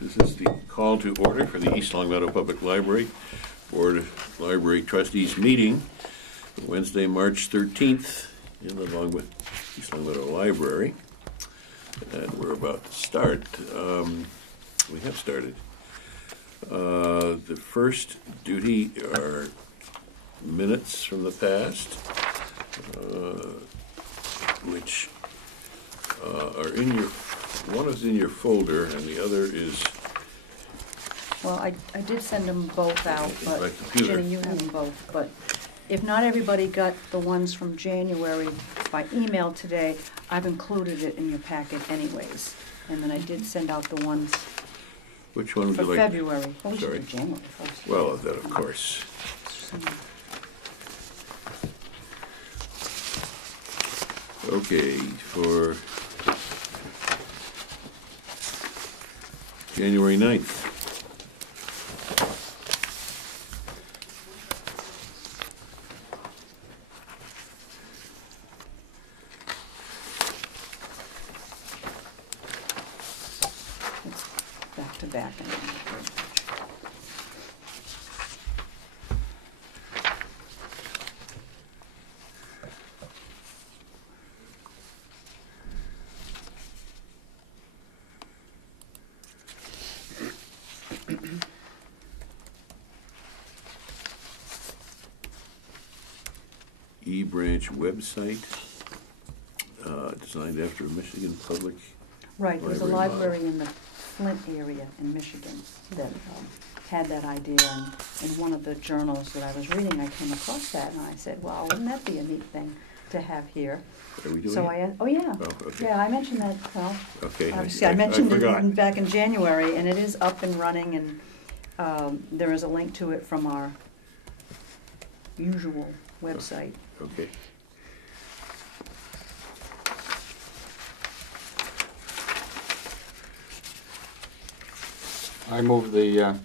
This is the call to order for the East Long Meadow Public Library Board of Library Trustees meeting Wednesday, March 13th in the East Long Meadow Library. And we're about to start. We have started. The first duty are minutes from the past, which are in your, one is in your folder and the other is... Well, I did send them both out, but Jenny, you have them both. But if not everybody got the ones from January by email today, I've included it in your packet anyways. And then I did send out the ones Which one would for you like? February. Oh, we should Sorry. do January first. Well, that of course. Okay, for January 9th. It's back to back. E-branch website, designed after a Michigan public. Right, there's a library library in the Flint area in Michigan that had that idea, and in one of the journals that I was reading, I came across that, and I said, well, wouldn't that be a neat thing to have here? Are we doing So it? oh yeah. Oh, okay. Yeah, I mentioned that, well, Okay, obviously, I mentioned forgot. it back in January, and it is up and running, and there is a link to it from our usual website. Okay. I move the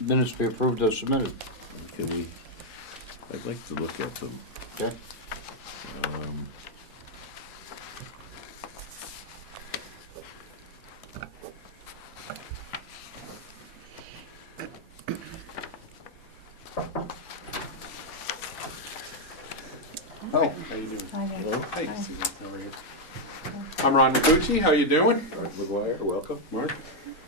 minutes be approved as submitted. Can we, I'd like to look at them. Okay. Oh, how you doing? Hi there. Hello. Hi, Hi. Susan. How are you? I'm Ron McGucci. How you doing? Art McGuire, welcome. Mark.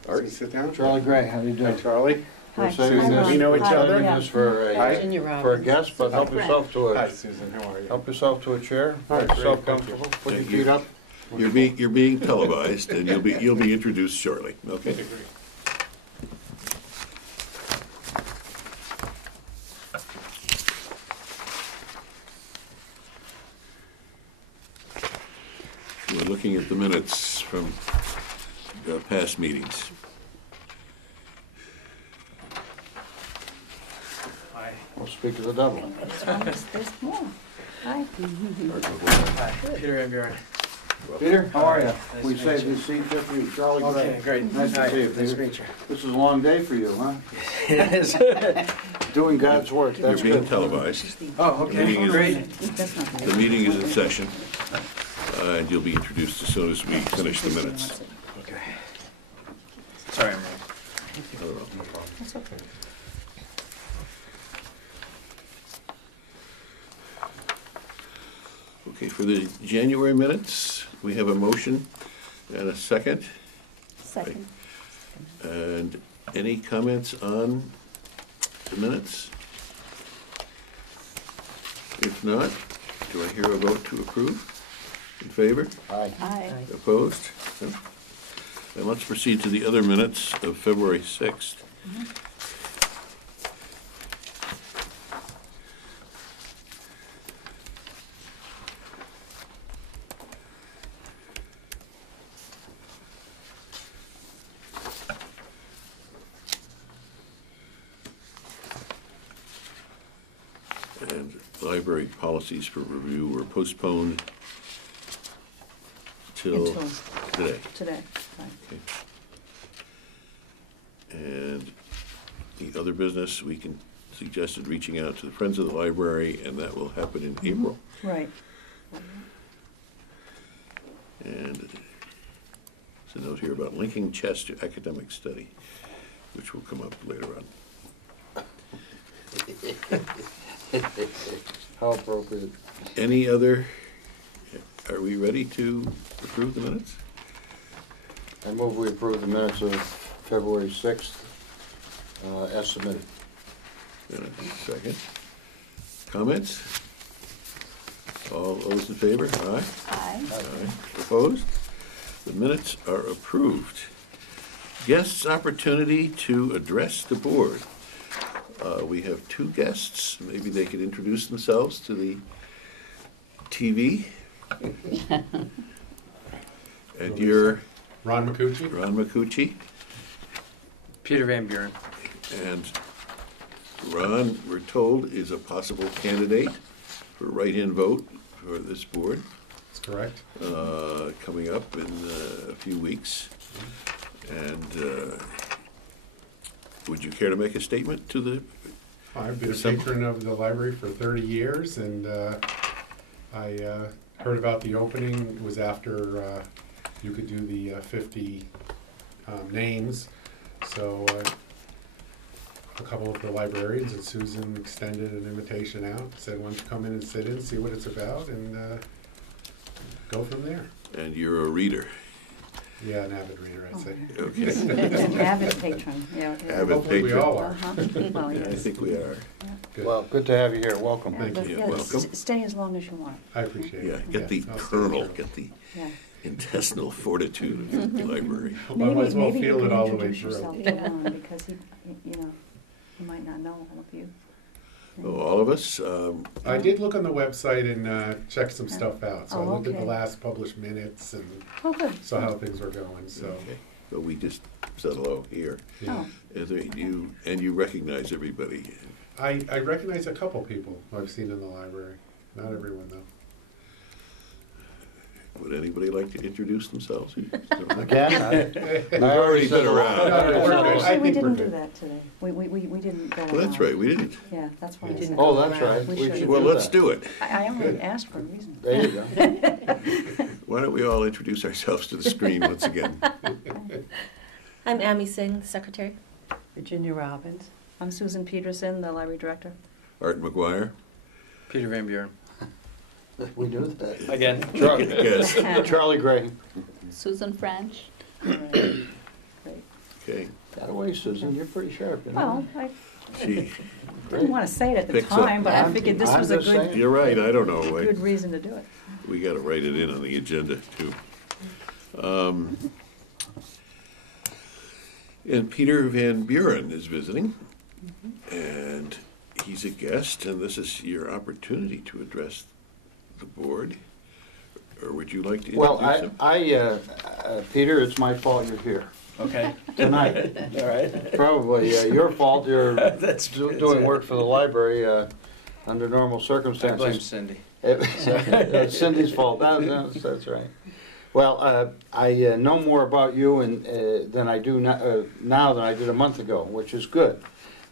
Art. Sit down. Charlie Gray, how you Hi, doing? Charlie. Hi. We're saving Hi, this- Ron. We know each Hi. other? saving Yeah. this for Hi. a guest, but help yourself to Hi, a Susan. How are you? help yourself to a chair. All right, Make yourself great, thank you. comfortable. Put your Thank you. feet up. You're being televised and you'll be introduced shortly, okay? Okay, great. We're looking at the minutes from past meetings. We'll speak to the devil. There's more. Hi. Art McGuire. Hi, Peter Van Buren. Peter, how are you? Nice We to meet saved you. this seat just for you, Charlie Gray. Okay, great. Nice to Hi, see you, Nice to Peter. meet you. This is a long day for you, huh? It is. Doing God's work, You're that's being good. televised. Oh, The meeting okay, is- great. That's not The meeting is in session, and you'll be introduced as soon as we finish the minutes. Okay. Sorry, I'm late. That's okay. Okay, for the January minutes, we have a motion and a second. Second. And any comments on the minutes? If not, do I hear a vote to approve? In favor? Aye. Hi. Opposed? No? And let's proceed to the other minutes of February 6th. And library policies for review were postponed till Until today. today. Right. Okay. And the other business, we can suggested reaching out to the Friends of the Library, and that will happen in April. Right. And There's a note here about linking chess to academic study, which will come up later on. How appropriate. Any other, are we ready to approve the minutes? I move we approve the minutes of February 6th as submitted. Second. Comments? All those in favor? Aye. Aye. Aye. Opposed? The minutes are approved. Guests' opportunity to address the board. We have two guests. Maybe they could introduce themselves to the TV. And you're Ron McCucci. Ron McCucci. Peter Van Buren. And Ron, we're told, is a possible candidate for write-in vote for this board. That's correct. Coming up in a few weeks. And would you care to make a statement to the? I've been a patron of the library for 30 years, and I heard about the opening. It was after you could do the 50 names. So a couple of the librarians and Susan extended an invitation out, said, why don't you come in and sit in, see what it's about, and go from there. And you're a reader. Yeah, an avid reader, I'd say. Okay. An avid patron, yeah. Yeah. Avid Hopefully we patron. all are. Uh-huh. Well, I yes. think we are. Good. Well, good to have you here. Welcome. Thank But, you. yeah, Welcome. Stay as long as you want. I appreciate Yeah, it. get the I'll stay kernel, through. get the Yeah. intestinal fortitude of the library. I might as well Maybe you feel could it all the way introduce through. yourself to Ron, because he might not know all of you. Oh, all of us? I did look on the website and check some stuff out. So I Oh, looked at the okay. last published minutes and Oh, good. saw how things were going. So Okay, but we just said hello here. yeah. Oh, And you recognize everybody. I recognize a couple people who I've seen in the library. Not everyone though. Would anybody like to introduce themselves? Again? We've already been around. No, we're no, good. I actually, we think we're didn't do good. that today. We didn't go around. Well, that's right, we didn't. Yeah, that's why I didn't said. Oh, that's right. We We should. should Well, do let's that. do it. I only asked for a reason. There you go. Why don't we all introduce ourselves to the screen once again? I'm Amy Singh, the secretary. Virginia Robbins. I'm Susan Peterson, the library director. Art McGuire? Peter Van Buren. We do that. Again. Yes, Charlie Gray. Susan French. Great. okay. That away, Susan. You're pretty sharp. You know? Well, I She, didn't want to say it at the Picks up. time, but I I'm- figured this I'm was a just good, saying. you're right, I don't know. good reason to do it. We gotta write it in on the agenda too. And Peter Van Buren is visiting, and he's a guest, and this is your opportunity to address the board. Or would you like to Well, introduce him? Peter, it's my fault you're here Okay. tonight. All right. Probably your fault. You're That's doing work for the library under normal I blame circumstances. Cindy. It's Cindy's fault. That's right. Well, I know more about you than I do now than I did a month ago, which is good.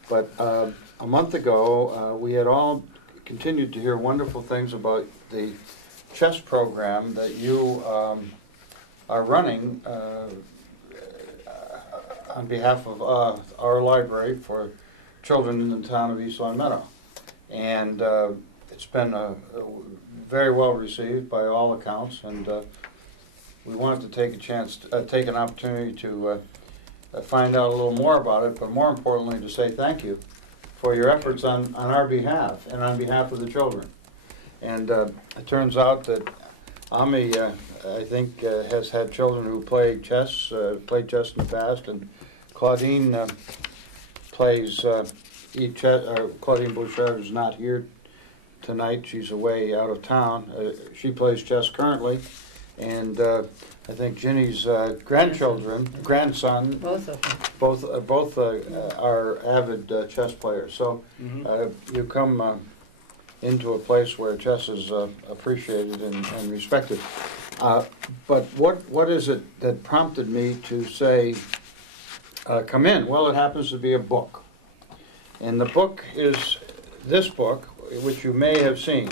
But a month ago, we had all continued to hear wonderful things about the chess program that you are running on behalf of our library for children in the town of East Long Meadow. And it's been very well received by all accounts, and we wanted to take an opportunity to find out a little more about it, but more importantly to say thank you for your efforts on our behalf and on behalf of the children. And it turns out that Ami, I think, has had children who play chess, played chess in the past, and Claudine plays chess. Claudine Bouchard is not here tonight. She's away out of town. She plays chess currently, and I think Ginny's grandson, Both of them. both are avid chess players. So you come into a place where chess is appreciated and respected. But what is it that prompted me to say, come in? Well, it happens to be a book. And the book is this book, which you may have seen.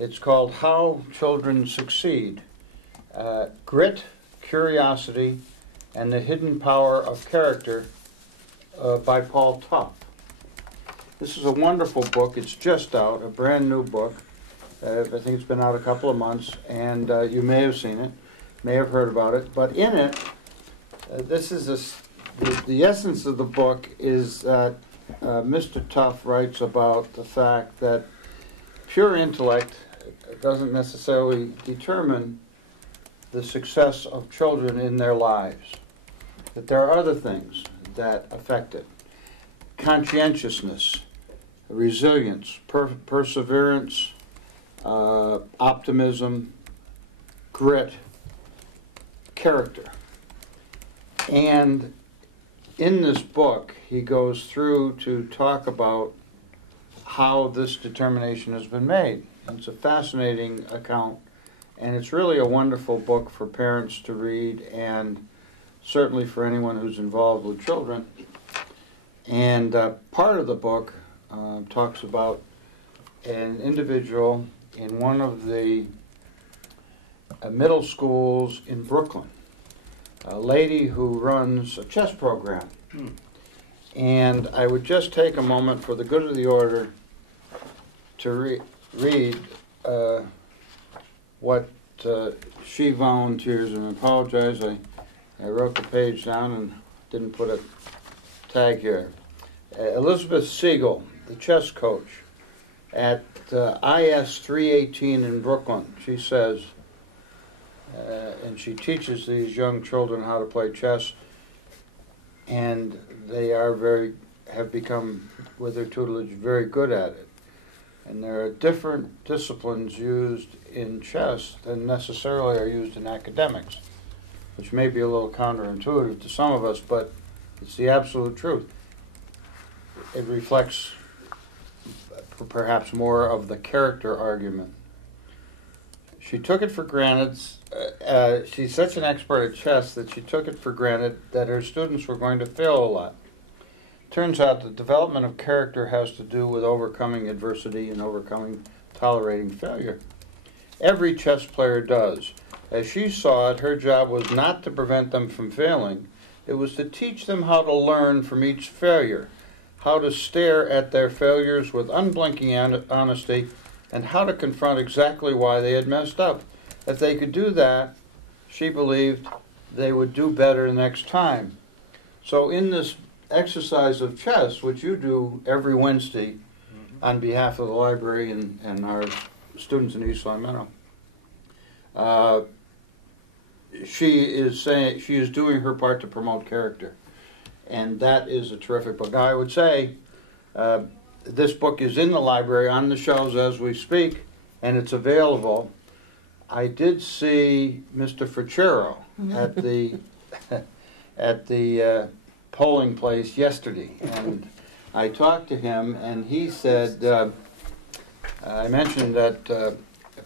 It's called How Children Succeed. Grit, Curiosity, and the Hidden Power of Character by Paul Tough. This is a wonderful book. It's just out, a brand new book. I think it's been out a couple of months, and you may have seen it, may have heard about it. But in it, the essence of the book is that Mr. Tough writes about the fact that pure intellect doesn't necessarily determine the success of children in their lives. That there are other things that affect it. Conscientiousness, resilience, perseverance, optimism, grit, character. And in this book, he goes through to talk about how this determination has been made. It's a fascinating account, and it's really a wonderful book for parents to read, and certainly for anyone who's involved with children. And part of the book talks about an individual in one of the middle schools in Brooklyn, a lady who runs a chess program. And I would just take a moment for the good of the order to read what she volunteers, and I apologize, I wrote the page down and didn't put a tag here. Elizabeth Siegel, the chess coach at IS 318 in Brooklyn, she says, and she teaches these young children how to play chess, and they have become, with their tutelage, very good at it. And there are different disciplines used in chess than necessarily are used in academics, which may be a little counterintuitive to some of us, but it's the absolute truth. It reflects perhaps more of the character argument. She took it for granted, she's such an expert at chess that she took it for granted that her students were going to fail a lot. Turns out the development of character has to do with overcoming adversity and tolerating failure. Every chess player does. As she saw it, her job was not to prevent them from failing. It was to teach them how to learn from each failure, how to stare at their failures with unblinking honesty, and how to confront exactly why they had messed up. If they could do that, she believed they would do better next time. So in this exercise of chess, which you do every Wednesday on behalf of the library and our students in East Long Meadow, she is doing her part to promote character, and that is a terrific book. Now, I would say this book is in the library on the shelves as we speak, and it's available. I did see Mr. Ficero at the polling place yesterday, and I talked to him, and he said, I mentioned that,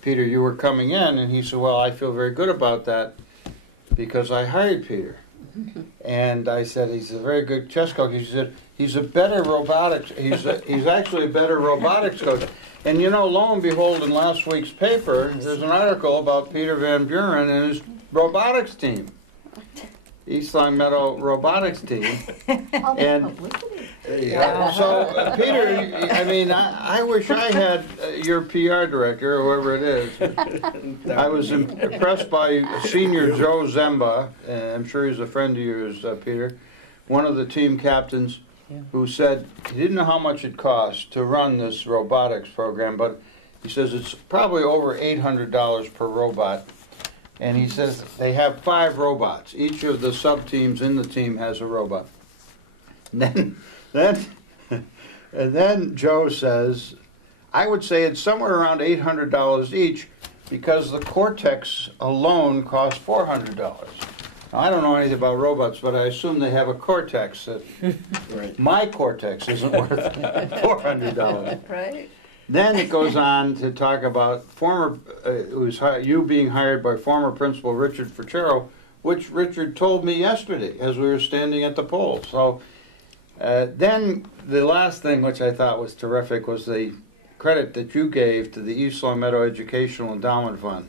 Peter, you were coming in, and he said, well, I feel very good about that because I hired Peter. And I said, he's a very good chess coach. He said, he's a better robotics, he's actually a better robotics coach. And you know, lo and behold, in last week's paper, there's an article about Peter Van Buren and his robotics team. East Long Meadow robotics team. And so, Peter, I mean, I wish I had your PR director, or whoever it is. I was impressed by Senior Joe Zemba, I'm sure he's a friend of yours, Peter, one of the team captains, who said he didn't know how much it cost to run this robotics program, but he says it's probably over $800 per robot. And he says they have 5 robots. Each of the sub-teams in the team has a robot. And then Joe says, I would say it's somewhere around $800 each because the Cortex alone costs $400. Now, I don't know anything about robots, but I assume they have a Cortex. Right. My Cortex isn't worth $400. Right. Then it goes on to talk about you being hired by former principal Richard Ficero, which Richard told me yesterday as we were standing at the polls. So then the last thing, which I thought was terrific, was the credit that you gave to the East Long Meadow Educational Endowment Fund.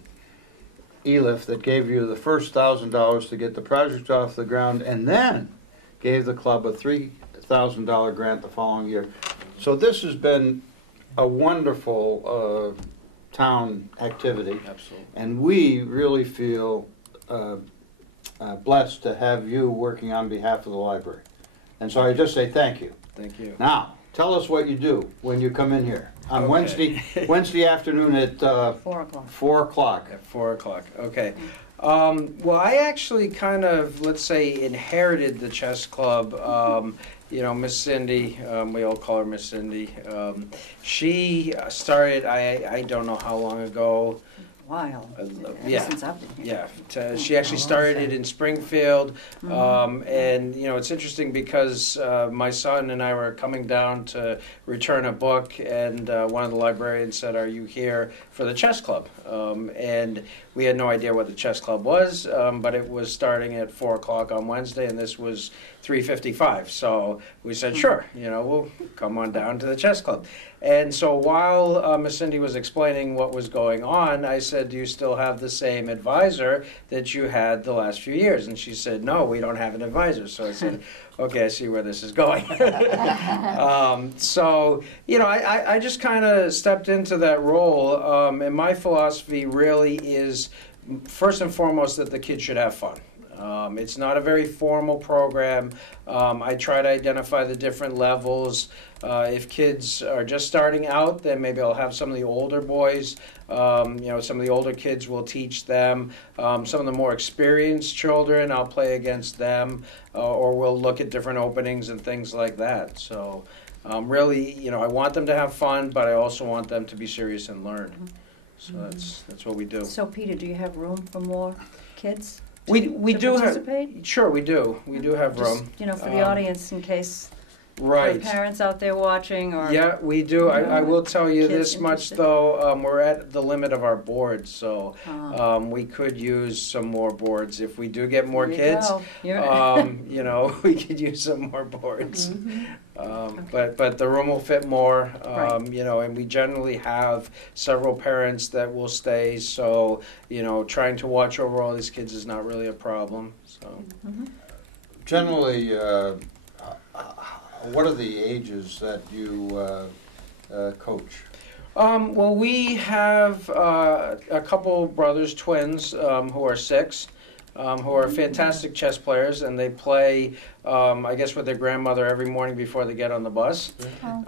ELIF that gave you the first $1,000 to get the project off the ground, and then gave the club a $3,000 grant the following year. So this has been a wonderful town activity, Absolutely. and we really feel blessed to have you working on behalf of the library. And so I just say thank you. Thank you. Now, tell us what you do when you come in here on Okay. Wednesday afternoon at 4 o'clock. 4 o'clock. At 4 o'clock. Okay. Well, I actually kind of, let's say, inherited the chess club. Miss Cindy, we all call her Miss Cindy. She started, I don't know how long ago. While, Yeah. since I've been here. Yeah, she actually started it in Springfield, and it's interesting because my son and I were coming down to return a book, and one of the librarians said, "Are you here for the chess club?" And we had no idea what the chess club was, but it was starting at 4 o'clock on Wednesday, and this was 3:55. So we said, "Sure, we'll come on down to the chess club." And so while Miss Cindy was explaining what was going on, I said, "Do you still have the same advisor that you had the last few years?" And she said, "No, we don't have an advisor." So I said, "Okay, I see where this is going." I just kind of stepped into that role, and my philosophy really is, first and foremost, that the kids should have fun. It's not a very formal program. I try to identify the different levels. If kids are just starting out, then maybe I'll have some of the older boys. Some of the older kids will teach them. Some of the more experienced children, I'll play against them, or we'll look at different openings and things like that. So really, I want them to have fun, but I also want them to be serious and learn. So that's what we do. So Peter, do you have room for more kids? We to do participate? have, sure, we do. We do have room. Just, for the audience, in case Right. there are parents out there watching, or Yeah, we do. I will tell you Kids this much, interested? though. We're at the limit of our boards, so Ah. we could use some more boards. If we do get more There you kids, go. You're- we could use some more boards. Mhm. But the room will fit more, Right. and we generally have several parents that will stay, so, trying to watch over all these kids is not really a problem, so. Mhm. Generally, what are the ages that you coach? Well, we have a couple brothers, twins, who are 6, who are fantastic chess players, and they play, I guess, with their grandmother every morning before they get on the bus.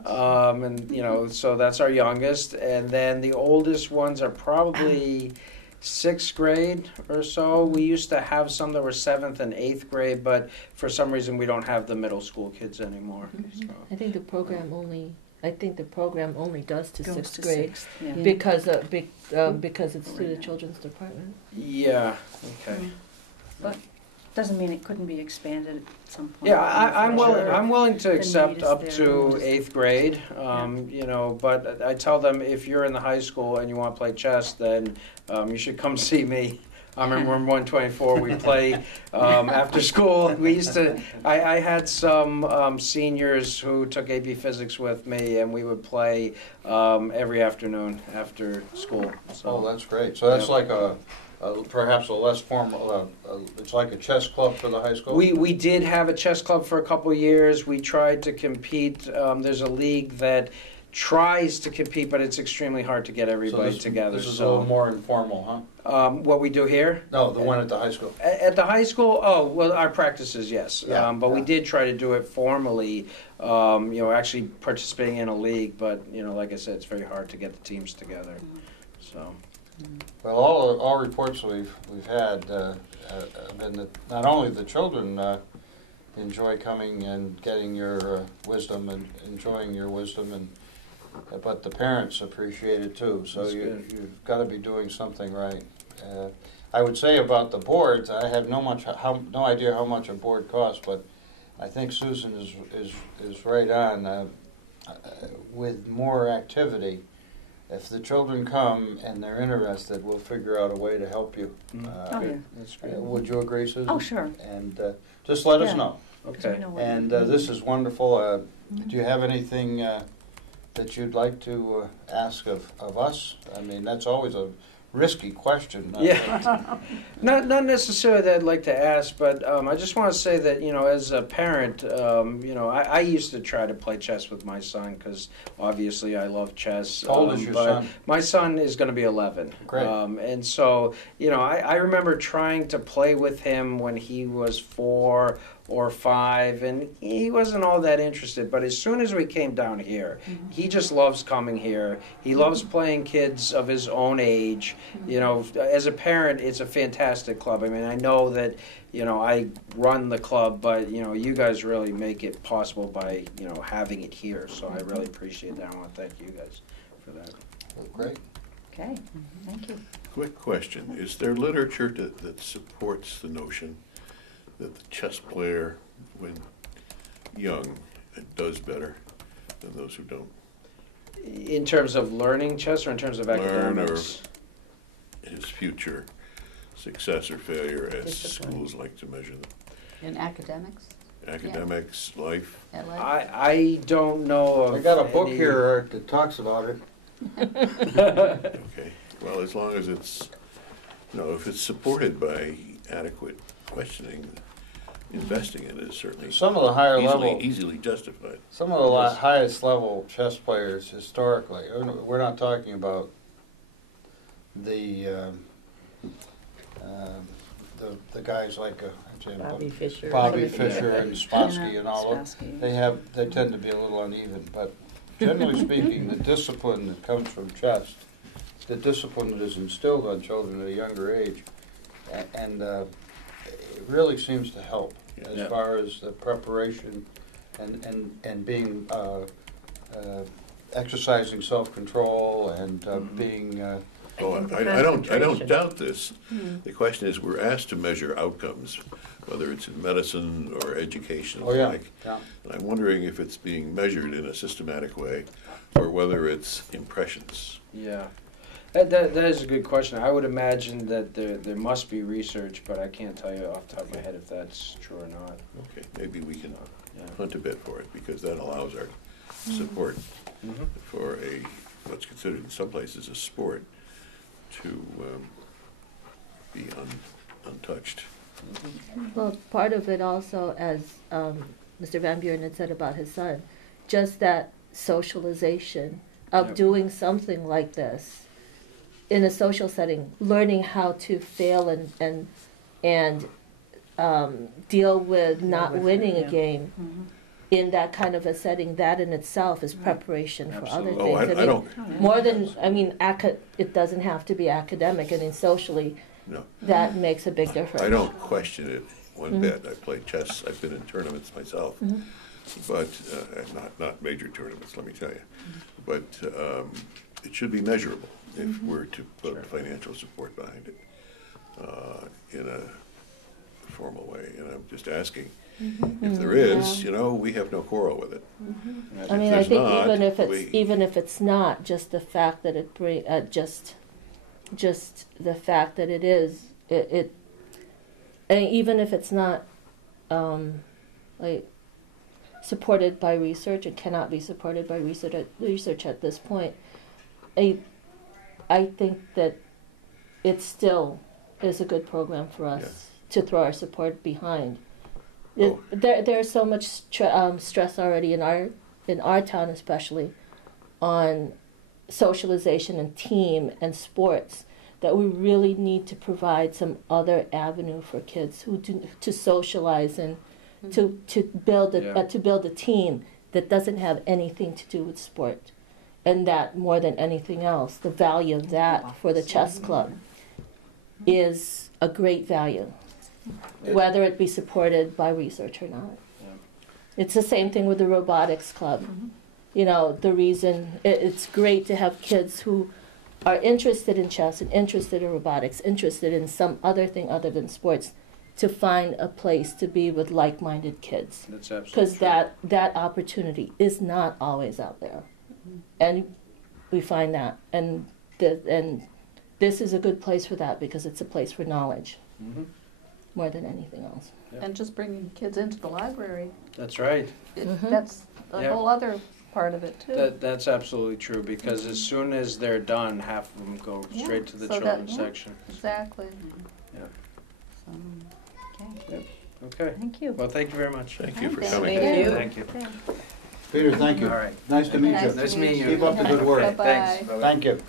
Oh. So that's our youngest. And then the oldest ones are probably 6th grade or so. We used to have some that were 7th and 8th grade, but for some reason we don't have the middle school kids anymore. So. I think the program only does to Goes 6th to grade 6th, yeah. because it's through the children's department. Yeah. Okay. But doesn't mean it couldn't be expanded at some point. Yeah, I'm willing. Sure. I'm willing to The accept need is up there. to Just- 8th grade. But I tell them, if you're in the high school and you want to play chess, then you should come see me. I'm in room 124. We play after school. We used to. I had some seniors who took AP Physics with me, and we would play every afternoon after school. So. Oh, that's great. So that's Yeah. like perhaps a less formal, it's like a chess club for the high school? We did have a chess club for a couple of years. We tried to compete. There's a league that tries to compete, but it's extremely hard to get everybody together. This is a little more informal, What we do here? No, the one at the high school. At the high school, our practices, yes. Yeah, But we yeah. did try to do it formally, actually participating in a league, but, like I said, it's very hard to get the teams together, so. Well, all reports we've had have been that not only the children enjoy coming and getting your wisdom and enjoying your wisdom, but the parents appreciate it too. So That's good. you've got to be doing something right. I would say about the boards, I have no idea how much a board costs, but I think Susan is right on. With more activity, if the children come and they're interested, we'll figure out a way to help you. Oh, yeah. That's great. Would you agree, Susan? Oh, sure. And just let us Yeah. know. Okay. You know what And you need. this is wonderful. Do you have anything that you'd like to ask of us? I mean, that's always a risky question. Yeah. Not necessarily that I'd like to ask, but I just want to say that, as a parent, I used to try to play chess with my son because obviously I love chess. How old is your but son? My son is going to be 11. Great. And so, I remember trying to play with him when he was 4 or 5, and he wasn't all that interested. But as soon as we came down here, he just loves coming here. He loves playing kids of his own age. As a parent, it's a fantastic club. I mean, I know that, I run the club, but, you guys really make it possible by, having it here. So I really appreciate that. I want to thank you guys for that. Well, great. Okay, thank you. Quick question. Is there literature that supports the notion that the chess player, when young, does better than those who don't? In terms of learning chess or in terms of academics? His future success or failure as Discipline. schools like to measure them. In academics? Academics, life. At life? I don't know of I got a book any- here, Art, that talks about it. Okay. Well, as long as it's, if it's supported by adequate questioning, investing in it is certainly Some of the higher level, easily justified. some of the highest level chess players historically, we're not talking about the guys like Bobby Fischer. Bobby Fischer and Spassky and all of Spassky. they tend to be a little uneven, but generally speaking, the discipline that comes from chess, the discipline that is instilled on children at a younger age, and it really seems to help as Yeah. far as the preparation and being exercising self-control and being Oh, And the I don't concentration. doubt this. The question is, we're asked to measure outcomes, whether it's in medicine or education and oh the yeah, like. yeah. And I'm wondering if it's being measured in a systematic way, or whether it's impressions. Yeah. That is a good question. I would imagine that there must be research, but I can't tell you off the top of my head if that's true or not. Okay, maybe we can Yeah. hunt a bit for it, because that allows our support Mhm. for what's considered in some places a sport to be untouched. Well, part of it also, as Mr. Van Buren had said about his son, just that socialization of Yep. doing something like this in a social setting, learning how to fail and deal with not with it, winning yeah. a game in that kind of a setting. That in itself is preparation for other Absolutely. things. Oh, I don't, More than, it doesn't have to be academic. I mean, socially, no. that makes a big difference. I don't question it one bit. I play chess. I've been in tournaments myself, but not major tournaments, let me tell you. But it should be measurable if we're to put financial support behind it in a formal way. And I'm just asking, if there is, we have no quarrel with it. I mean, I there's think not, even if it's not, just the fact that it just the fact that it is, and even if it's not like supported by research, it cannot be supported by research at this point. I think that it still is a good program for us to throw our support behind. Oh. There's so much stress already in our town, especially on socialization and team and sports, that we really need to provide some other avenue for kids to socialize and to build a team that doesn't have anything to do with sport, and that more than anything else, the value of that for the chess club is a great value, whether it be supported by research or not. Yeah. It's the same thing with the robotics club. The reason it's great to have kids who are interested in chess and interested in robotics, interested in some other thing other than sports, to find a place to be with like-minded kids. That's absolutely Because true. that opportunity is not always out there. And we find that. And this is a good place for that, because it's a place for knowledge Mhm. more than anything else. And just bringing kids into the library, That's right. that's a Yeah. whole other part of it too. That's absolutely true, because as soon as they're done, half of them go Yeah, straight to the so that- children's yeah. section. Exactly. Yeah. So, Okay, Okay. thank you. Well, thank you very much. Thank you for Thank coming. you. Thank you. Peter, thank you. All right. Nice to meet you. Nice Nice meeting you. Keep up the good work. Okay, thanks. Bye-bye. Bye-bye. Thank you.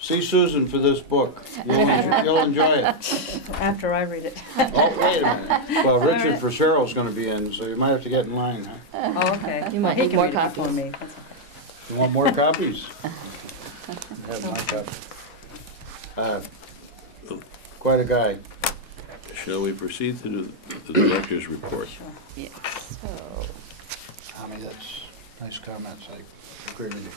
See Susan for this book. You'll enjoy it. After I read it. Oh, wait a minute. Well, Richard Alright. for Cheryl's gonna be in, so you might have to get in line, huh? Oh, okay. You might He need can more read it before copies. me. You want more copies? Have my copy. Quite a guy. Shall we proceed to the director's report? Sure. so, Tommy, that's nice comments. I agree with you.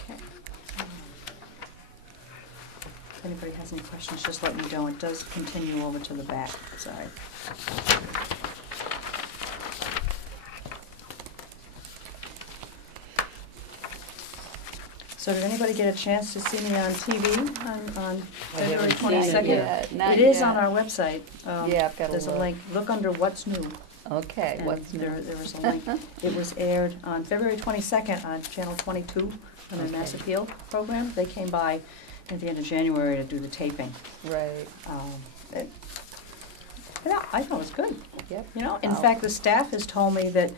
Okay. If anybody has any questions, just let me know. It does continue over to the back, sorry. So did anybody get a chance to see me on TV on February haven't seen it 22nd? yet. Not It is yet. on our website. Yeah, I've got a There's a look. link. Look under What's New. Okay, And what's there, new? there was a link. It was aired on February 22nd on Channel 22 on their Mass Okay. Appeal program. They came by at the end of January to do the taping. Right, It, yeah, I thought it was good. yep. You know, in Wow. fact, the staff has told me that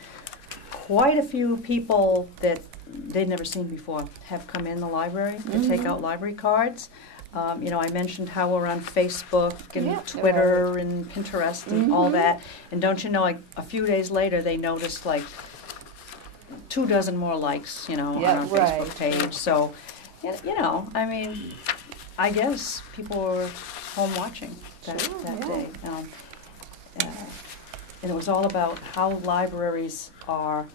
quite a few people that they'd never seen before have come in the library to take Mhm. out library cards. You know, I mentioned how we're on Facebook and Yeah. Twitter and Pinterest and all Mhm. that. And don't you know, like a few days later, they noticed like 24 more likes, you know, Yeah, on our right. Facebook page. So, you know, I mean, I guess people were home watching that, Sure, that yeah. day. And it was all about how libraries are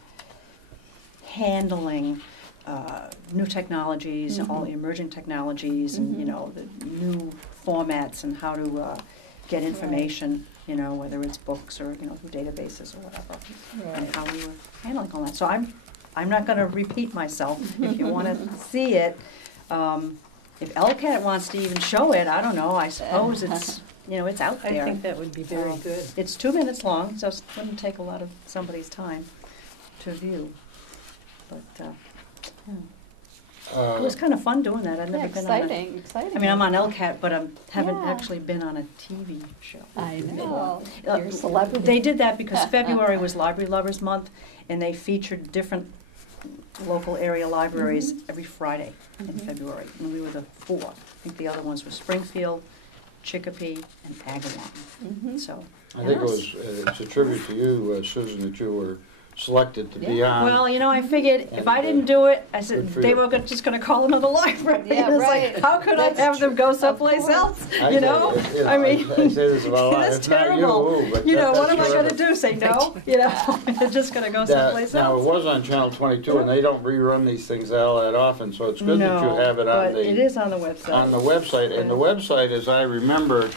handling new technologies, all the emerging technologies, and you Mhm. know the new formats and how to get information. You know, whether it's books or you know through databases or whatever, and Right. how we were handling all that. So I'm not going to repeat myself. If you want to see it, if LCAT wants to even show it, I don't know. I suppose it's you know it's out I there. think that would be very good. It's 2 minutes long, so it wouldn't take a lot of somebody's time to view. But yeah. It was kind of fun doing that. I've Yeah, never been on a, exciting, exciting. I mean, I'm on LCAT, but I haven't Yeah. actually been on a TV show. I know, Uh, you're a celebrity. They did that because February was Library Lovers Month, and they featured different local area libraries every Friday in February. And we were the 4. I think the other ones were Springfield, Chicopee, and Agawam. Mhm. So. I think it was, it's a tribute to you, Susan, that you were selected to be on. Well, you know, I figured if And, I didn't do it, I said, good for they you. were just gonna call another library. Yeah, It's right. like, how could I That's have them go true. someplace Of course. else, I you say- know? you I mean, I say this about a lot. that's It's not terrible. you, but You know, that's what am I gonna terrific. do, say no? You know, they're just gonna go someplace Now, it else. was on Channel 22, and they don't rerun these things all that often, so it's good that you No, have it on but it the, is on the website. on the website. And the website, as I remember,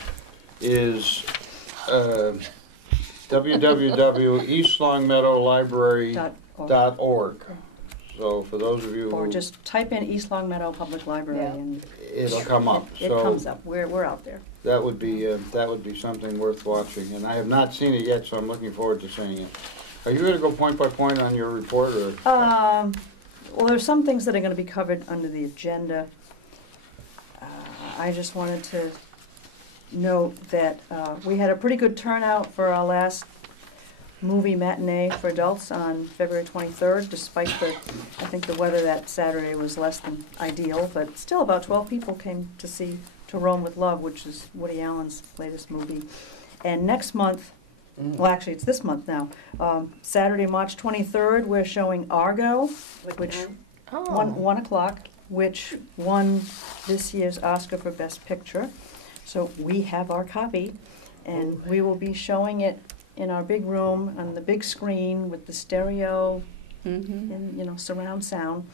is www.eastlongmeadowlibrary.org. So for those of you Or who, just type in East Long Meadow Public Library Yeah. and it'll come up. it So comes up. We're out there. that would be something worth watching. And I have not seen it yet, so I'm looking forward to seeing it. Are you going to go point by point on your report, or? Well, there's some things that are gonna be covered under the agenda. I just wanted to note that we had a pretty good turnout for our last movie matinee for adults on February 23rd, despite I think the weather that Saturday was less than ideal, but still about 12 people came to see To Roam with Love, which is Woody Allen's latest movie. And next month, well, actually, it's this month now, Saturday, March 23rd, we're showing Argo, which Oh. 1 o'clock, which won this year's Oscar for Best Picture. So we have our copy, and we will be showing it in our big room on the big screen with the stereo Mhm. and you know surround sound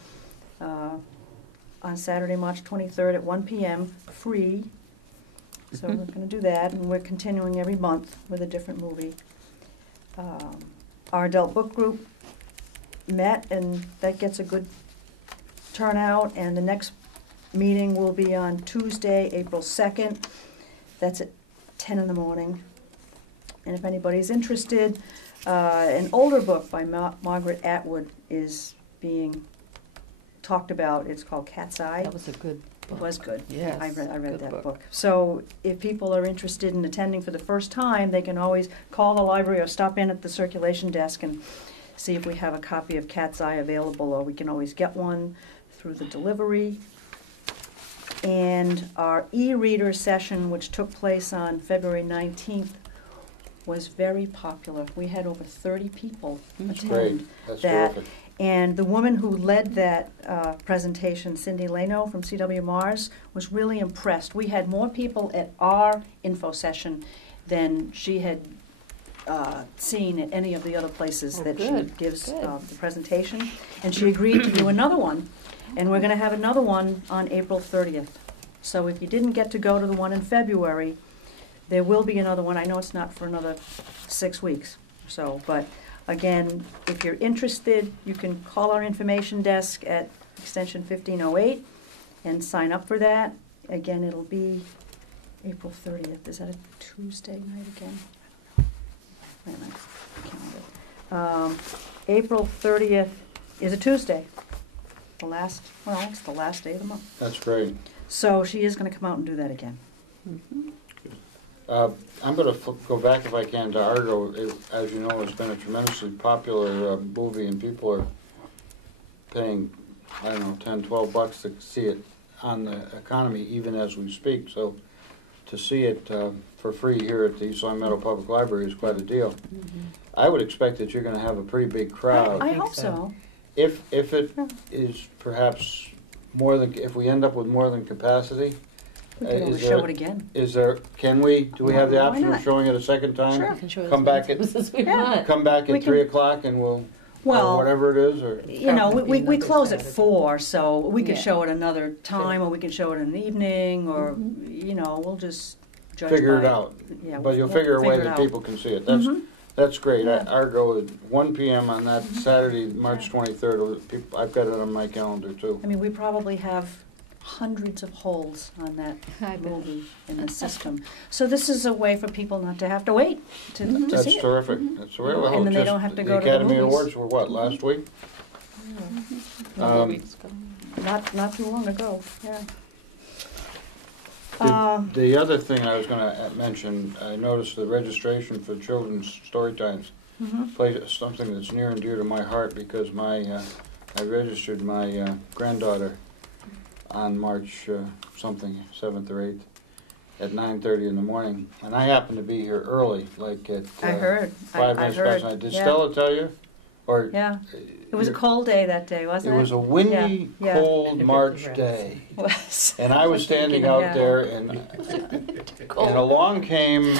on Saturday, March 23rd at 1 p.m. free. So we're going to do that, and we're continuing every month with a different movie. Our adult book group met, and that gets a good turnout. And the next meeting will be on Tuesday, April 2nd. That's at 10 in the morning. And if anybody's interested, an older book by Margaret Atwood is being talked about. It's called Cat's Eye. That was a good It book. was good. Yes, I read good that book. book. So if people are interested in attending for the first time, they can always call the library or stop in at the circulation desk and see if we have a copy of Cat's Eye available, or we can always get one through the delivery. And our e-reader session, which took place on February 19th, was very popular. We had over 30 people That's attend. great. That's that. terrific. And the woman who led that presentation, Cindy Leno from CW Mars, was really impressed. We had more people at our info session than she had seen at any of the other places Oh, that she good, gives good. the presentation. And she agreed to do another one. And we're going to have another one on April 30th. So if you didn't get to go to the one in February, there will be another one. I know it's not for another 6 weeks. So, but again, if you're interested, you can call our information desk at extension 1508 and sign up for that. Again, it'll be April 30th. Is that a Tuesday night again? Wait a minute. Calendar. April 30th is a Tuesday. It's the last day of the month. That's great. So she is going to come out and do that again. I'm going to go back, if I can, to Argo. As you know, it's been a tremendously popular movie, and people are paying, I don't know, $10, $12 to see it on the economy, even as we speak. So to see it for free here at the East Long Meadow Public Library is quite a deal. I would expect that you're going to have a pretty big crowd. I think hope so. so. If it is perhaps more than, if we end up with more than capacity, We can always is show there- it again. do we have the Why option of not? showing it a second time? Sure. We can show Come as back many at- times as we Yeah. want. Come back We at can- 3 o'clock and we'll, or Well, whatever it is, or, you know, Probably we another close at Saturday. 4, so we could Yeah. show it another time, or we can show it in the evening, or, Mhm. you know, we'll just judge figure it by- out. Yeah, But you'll we'll figure a way it that out. people can see it. Mhm. That's great. Yeah. Argo at 1 PM on that Saturday, March Yeah. 23rd. I've got it on my calendar too. I mean, we probably have hundreds of holes on that I bet. movie in the system. So this is a way for people not to have to wait to That's see it. terrific. That's very well. And then they just don't have to the go to the Academy movies. Awards were what, last week? Couple Um, weeks ago. Not too long ago, yeah. The other thing I was going to mention, I noticed the registration for children's story times. Mhm. Something that's near and dear to my heart, because I registered my granddaughter on March 7th or 8th at 9:30 in the morning, and I happened to be here early, like at I heard. 5 I minutes heard. past 9. Did Yeah. Stella tell you? Or Yeah. It was a cold day that day, wasn't It it? was a windy, Yeah. cold March Right. day, Was. and I was standing out Yeah. there, and along came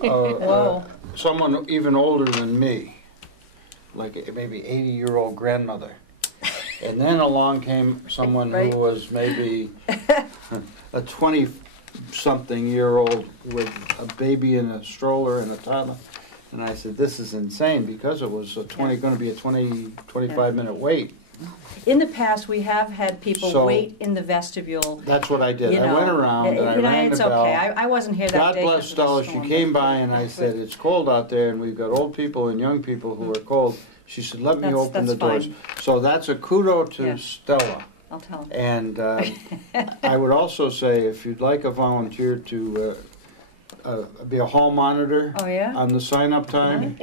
Whoa. someone even older than me, like maybe 80-year-old grandmother. And then along came someone Right. who was maybe a 20-something-year-old with a baby in a stroller and a toddler. And I said, this is insane, because it was going to be a 25-minute wait. In the past, we have had people So- wait in the vestibule. That's what I did. You I know, went around and I you know, rang the it's bell. okay. I wasn't here that God day. bless 'cause of the Stella. She storm, came but- by and I said, it's cold out there and we've got old people and young people who are cold. She said, let me That's- open the that's doors. fine. So that's a kudo to Yeah. Stella. I'll tell them. And I would also say, if you'd like a volunteer to be a hall monitor Oh, yeah? on the sign-up time,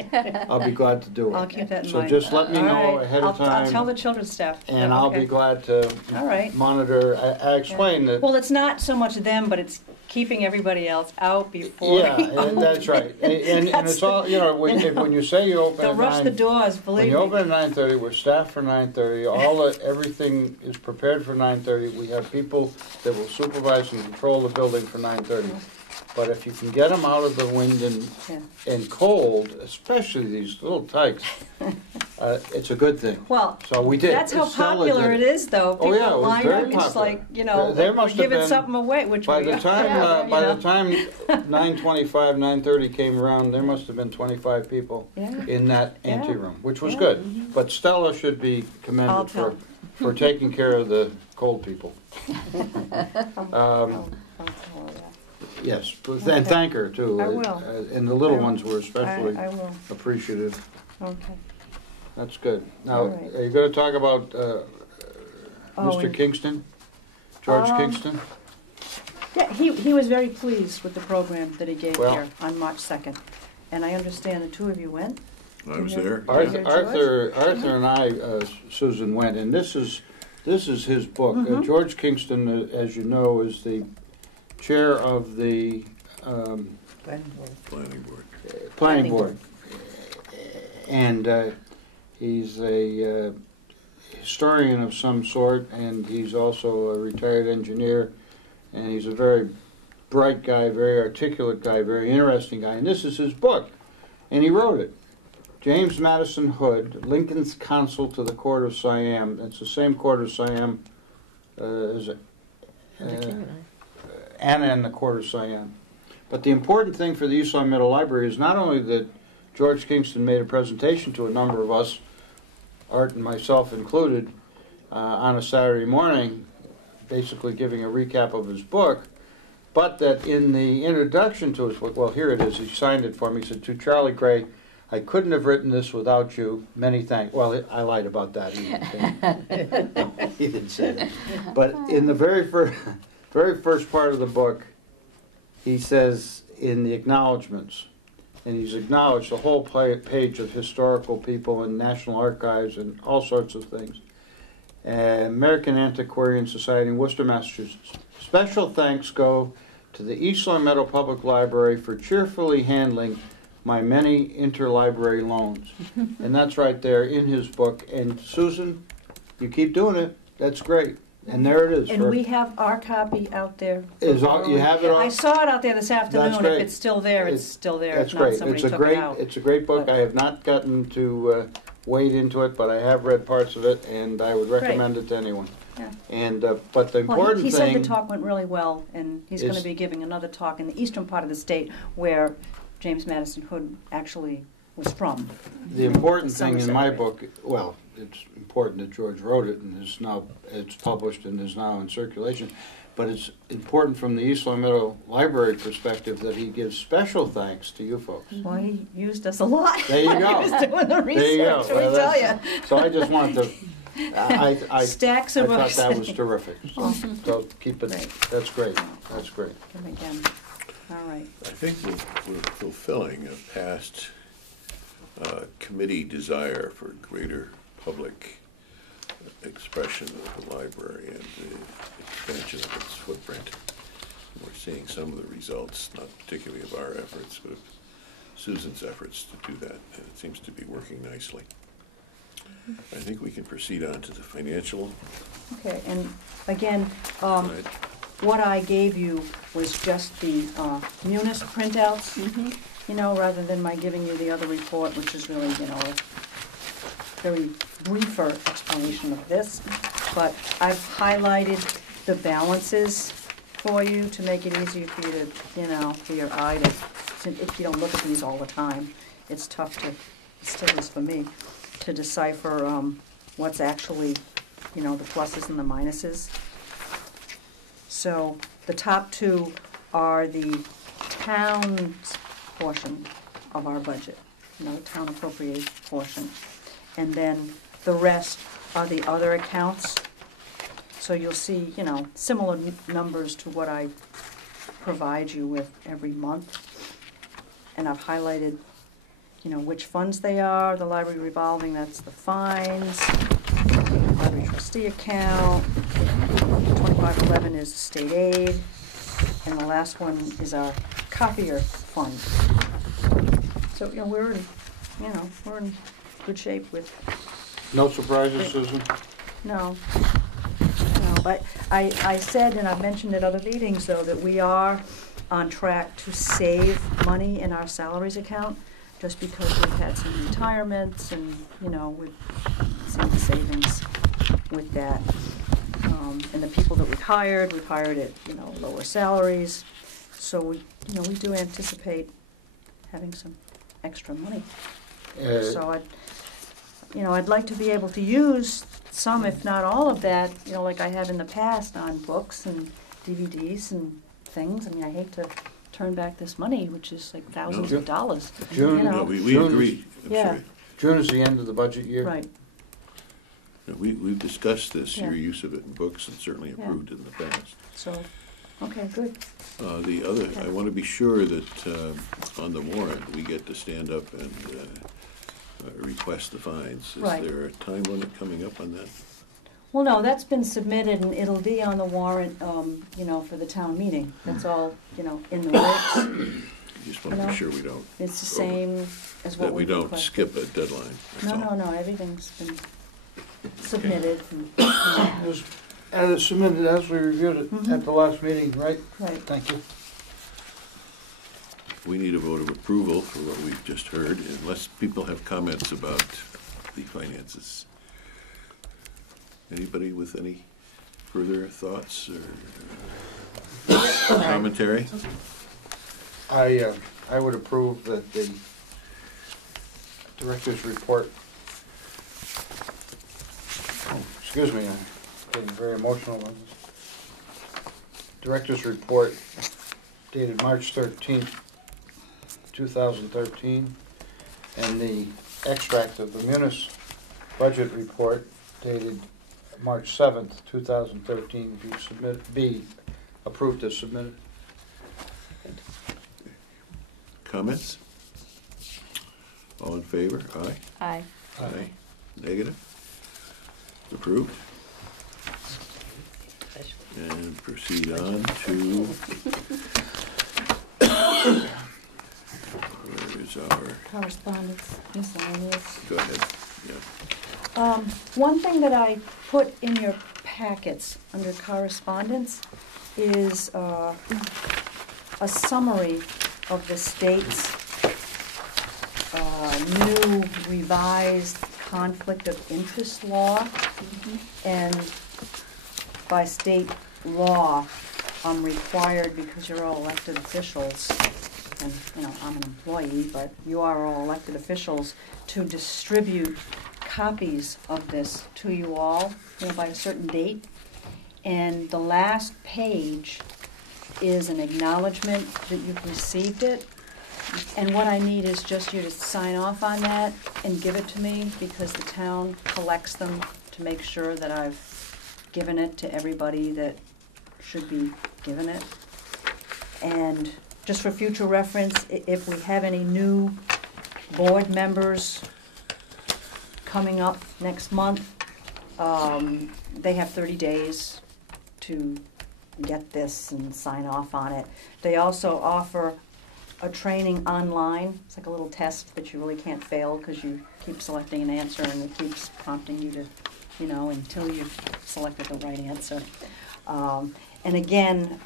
I'll be glad to do it. I'll keep that in So mind. just let me All know right. ahead of I'll tell time, the children's staff. and Yeah, I'll okay. be glad to All right. monitor. I explained that. Well, it's not so much them, but it's keeping everybody else out before. Yeah, and that's right. And That's it's all, you know, when you say you open They'll at rush the 9, doors, when believe you me. open at 9:30, we're staffed for 9:30. Everything is prepared for 9:30. We have people that will supervise and control the building for 9:30. But if you can get them out of the wind Yeah. and cold, especially these little tykes, it's a good thing. Well, So we did. that's how Stella popular did it is, though. Oh, People yeah, it was line very up, it's popular. like, you know, There like must we're have giving been- something away, which By we the are. time, Yeah, by you the know. time 9:25, 9:30 came around, there must have been 25 people Yeah. in that Yeah. anteroom, which was Yeah. good. But Stella should be I'll commended tell. for taking care of the cold people. I'll tell her that. Yes, and Okay. thank her too. I will. And the little I- ones were especially I will, appreciative. okay. That's good. Now, All right. are you going to talk about Oh, Mr. and- Kingston? George Um, Kingston? Yeah, he was very pleased with the program that he gave Well- here on March 2nd. And I understand the two of you went. I was Yeah. there. Arthur, Yeah. Arthur and I, Susan, went, and this is his book. Mhm. George Kingston, as you know, is the chair of the Planning board. planning board, and he's a historian of some sort, and he's also a retired engineer, and he's a very bright guy, very articulate guy, very interesting guy, and this is his book, and he wrote it. James Madison Hood, Lincoln's Counsel to the Court of Siam. It's the same Court of Siam as Anna and the Court of Siam. But the important thing for the East Long Meadow Library is not only that George Kingston made a presentation to a number of us, Art and myself included, on a Saturday morning, basically giving a recap of his book, but that in the introduction to his book, well, here it is, he signed it for me, he said, "To Charlie Gray, I couldn't have written this without you. Many thanks." Well, I lied about that. He didn't say that. He didn't say that. But in the very first part of the book, he says in the acknowledgments, and he's acknowledged the whole page of historical people and National Archives and all sorts of things. American Antiquarian Society in Worcester, Massachusetts. Special thanks go to the East Long Meadow Public Library for cheerfully handling my many interlibrary loans. And that's right there in his book. And Susan, you keep doing it. That's great. And there it is. And we have our copy out there. for Is all- you borrowing. have it all? I saw it out there this afternoon. great. If it's still there, it's still there. That's If not, great. somebody It's a took great. it out. It's a great book. But- I have not gotten to wade into it, but I have read parts of it, and I would recommend it to anyone. Yeah. And but the Well, important he said thing the talk went really well, and he's going to is- be giving another talk in the eastern part of the state where James Madison Hood actually was from. The important thing in Somerset my area. book, well, it's important that George wrote it and it's published and is now in circulation, but it's important from the East Long Meadow Library perspective that he gives special thanks to you folks. Well, he used us a lot. There you go. He was doing the There you go. research, Well, we tell you. that's- So I just wanted to, I Stacks I of thought books. that was terrific. So keep it, Great. that's great, that's great. Him again. All right. I think we're fulfilling a past committee desire for greater public expression of the library and the expansion of its footprint. We're seeing some of the results, not particularly of our efforts, but of Susan's efforts to do that, and it seems to be working nicely. I think we can proceed on to the financial Okay, and again, side. what I gave you was just the Munis printouts, you know, rather than my giving you the other report, which is really, you know, a very briefer explanation of this. But I've highlighted the balances for you to make it easier for you to, you know, for your eye to, if you don't look at these all the time, it's tough to, it still is for me, to decipher what's actually, you know, the pluses and the minuses. So the top two are the town's portion of our budget, you know, town appropriate portion. And then the rest are the other accounts. So you'll see, you know, similar numbers to what I provide you with every month. And I've highlighted, you know, which funds they are. The library revolving, that's the fines. Library trustee account. 2511 is state aid. And the last one is our copier fund. So, you know, we're in good shape with, No surprises, Susan? no, but I said, and I've mentioned at other meetings, though, that we are on track to save money in our salaries account, just because we've had some retirements and, you know, we've seen the savings with that. And the people that we've hired at, you know, lower salaries. So we, you know, we do anticipate having some extra money. So I'd like to be able to use some, if not all of that, you know, like I have in the past on books and DVDs and things. I mean, I hate to turn back this money, which is like thousands of dollars. June, You know. No, we June agree. I'm Yeah. sorry. June is the end of the budget year. Right. No, we've discussed this, Yeah. your use of it in books, and certainly Yeah. approved in the past. So, okay, good. The other, I want to be sure that on the warrant, we get to stand up and request the fines. Right. Is there a time limit coming up on that? Well, no, that's been submitted and it'll be on the warrant, you know, for the town meeting. That's all, you know, in the works. Just want to No. be sure we don't. It's the same as what That we we don't requested. skip a deadline. that's No, all. no, everything's been submitted. And, It was submitted as we reviewed it Mhm. at the last meeting, right? right. Thank you. We need a vote of approval for what we've just heard, unless people have comments about the finances. Anybody with any further thoughts or commentary? I would approve that the director's report, excuse me, I'm getting very emotional on this. Director's report dated March 13th, 2013, and the extract of the Munis budget report dated March 7th, 2013, be approved as submitted. Comments? All in favor? Aye. Aye. Aye. Negative? Approved. And proceed on to, where is our, Correspondence, miscellaneous. go ahead, yeah. One thing that I put in your packets under correspondence is a summary of the state's new revised conflict of interest law. And by state law, I'm required, because you're all elected officials, and, you know, I'm an employee, but you are all elected officials, to distribute copies of this to you all, you know, by a certain date. And the last page is an acknowledgement that you've received it. And what I need is just you to sign off on that and give it to me, because the town collects them to make sure that I've given it to everybody that should be given it. And just for future reference, if we have any new board members coming up next month, they have 30 days to get this and sign off on it. They also offer a training online. It's like a little test that you really can't fail, because you keep selecting an answer and it keeps prompting you to, you know, until you've selected the right answer. And again,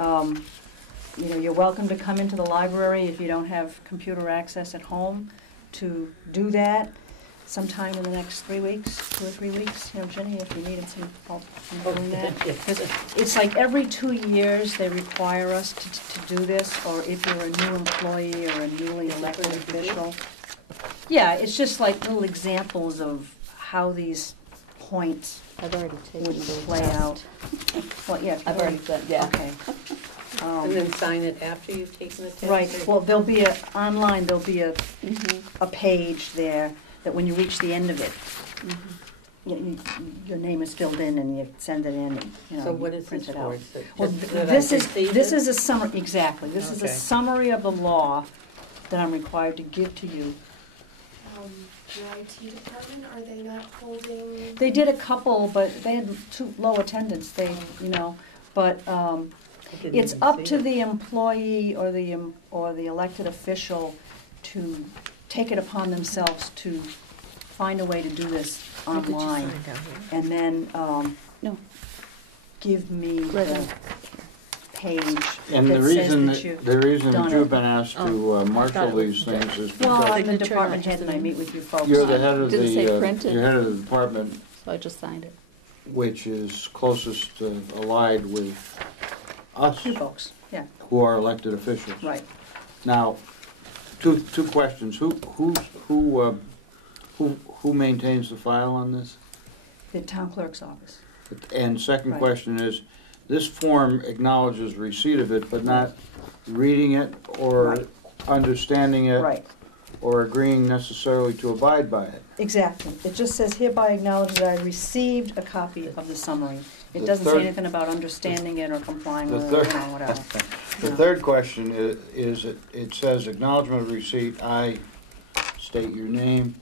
you know, you're welcome to come into the library if you don't have computer access at home to do that sometime in the next 3 weeks, 2 or 3 weeks. You know, Jenny, if you needed some help in doing that. 'Cause it's like every 2 years they require us to do this, or if you're a new employee or a newly elected official. Yeah, it's just like little examples of how these points I've already taken would the play test. out. Well, yeah. I've already done, yeah. Okay. And then sign it after you've taken the test? Right, or- well, there'll be online, there'll be a page there that when you reach the end of it, your name is filled in and you send it in and, you know, So what you is print this it for? out. Is it Well, just that I this received is it? a summary, exactly, this is a Okay. summary of the law that I'm required to give to you. The IT department, are they not holding? They did a couple, but they had too low attendance, you know, but, I didn't it's even up see to it. the employee or the elected official to take it upon themselves to find a way to do this online. And then, give me Right the on. page And the that says reason, that you've the reason done that it. you've been asked to I marshal thought it was these things is Well, because I'm the Signature, department not head and I just meet with you folks. you're the head of Did it say the, printed? you're head of the department, So I just signed it. which is closest allied with us, You folks, yeah, who are elected officials. right. Now, two questions. Who maintains the file on this? The town clerk's office. And second Right. question is, this form acknowledges receipt of it, but not reading it or Right. understanding it Right, or agreeing necessarily to abide by it. exactly. It just says hereby acknowledge that I received a copy of the summary. It The doesn't say third- anything about understanding it or complying The with it, third- whatever. The third question is it says acknowledgement of receipt, I state your name,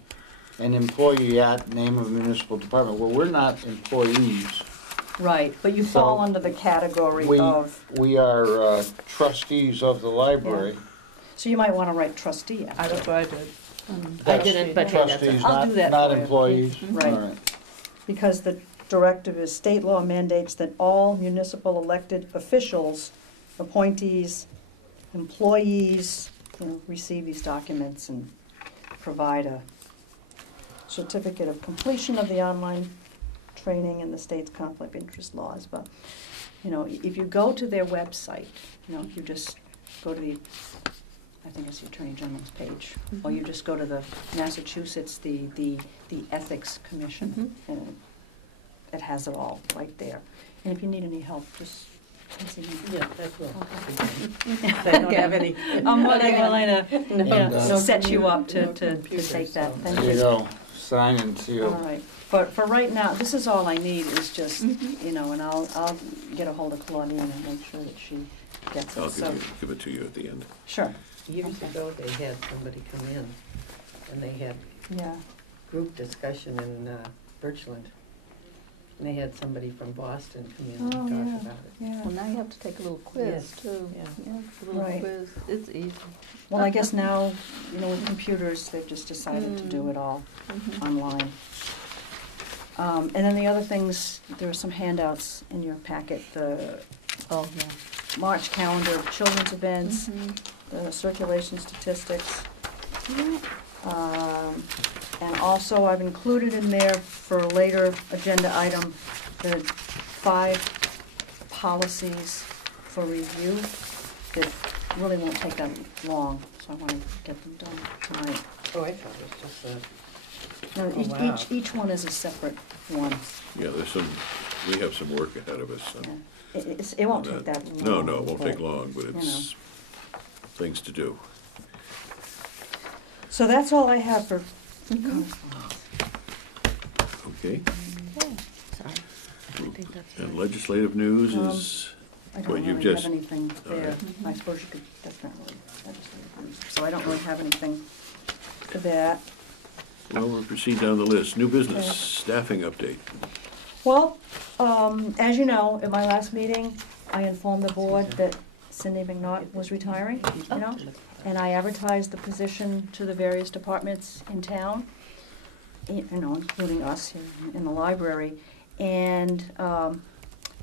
and employee at name of municipal department. Well, we're not employees. Right, but you So fall under the category of, We are trustees of the library. so you might want to write trustee. That's what I did. I didn't, but hey, that's Trustees, I'll do that not for you. employees. Right. All right. Because the directive is state law mandates that all municipal elected officials, appointees, employees, receive these documents and provide a certificate of completion of the online training in the state's conflict of interest laws. But, if you go to their website, if you just go to the, I think it's the Attorney General's page, or you just go to the Massachusetts, the Ethics Commission, and it has it all right there. And if you need any help, just see me. Yeah, that will. Okay. I don't have any. I'm more than willing No, to set you up no to computer, take that. so- Thank There you you. go. Sign and All seal. right. For right now, this is all I need is just, and I'll get a hold of Claudine and make sure that she gets I'll it. So, give it to you at the end. sure. Years ago, they had somebody come in, and they had Yeah. group discussion in Birchland. And they had somebody from Boston come in Oh, and yeah. talk about it. Yeah. Well, now you have to take a little quiz Yes, too. yeah. Yeah, a little Right. quiz. It's easy. Well, I guess now, with computers, they've just decided to do it all online. And then the other things, there are some handouts in your packet, the Oh, yeah. March calendar of children's events, the circulation statistics. And also I've included in there for a later agenda item, the 5 policies for review that really won't take that long, so I want to get them done tonight. Oh, I thought it was just a, No, Oh, wow. each one is a separate one. Yeah, we have some work ahead of us. Yeah. It won't take that long. No, it won't take but- long, but it's things to do. So that's all I have for correspondence. Okay, Sorry. I think that's and right. legislative news is, I Well, don't you've really have just- anything all there. right. I suppose you could, that's not really legislative news. So I don't really have anything for that. well, we'll proceed down the list. New business, Okay. staffing update. Well, as you know, at my last meeting, I informed the board that Cindy McNaught was retiring, and I advertised the position to the various departments in town, including us here in the library. And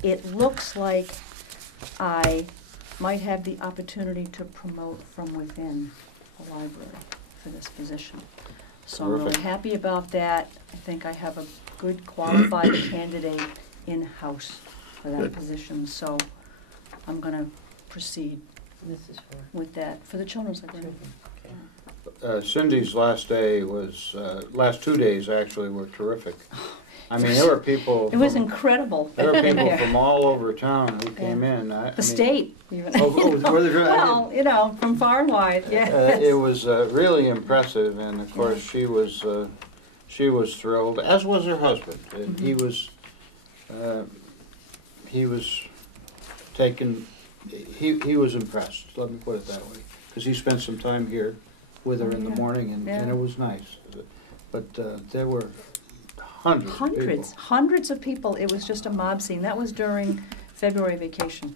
it looks like I might have the opportunity to promote from within the library for this position. So I'm really Terrific. happy about that. I think I have a good qualified candidate in-house for that Good. position, so I'm gonna proceed this is for with that for the children's library. children. Okay. Cindy's last day was, last 2 days actually were terrific. I mean, there were people. It was from- incredible. There were people Yeah. from all over town who came Yeah. in. I The mean, state, even. were they really? Well, from far and wide, yes. It was really impressive, and of course she was thrilled, as was her husband. And he was taken. He was impressed. Let me put it that way, because he spent some time here with her in the Yeah. morning, and Yeah. it was nice. But there were hundreds. Of people. Hundreds of people. It was just a mob scene. That was during February vacation.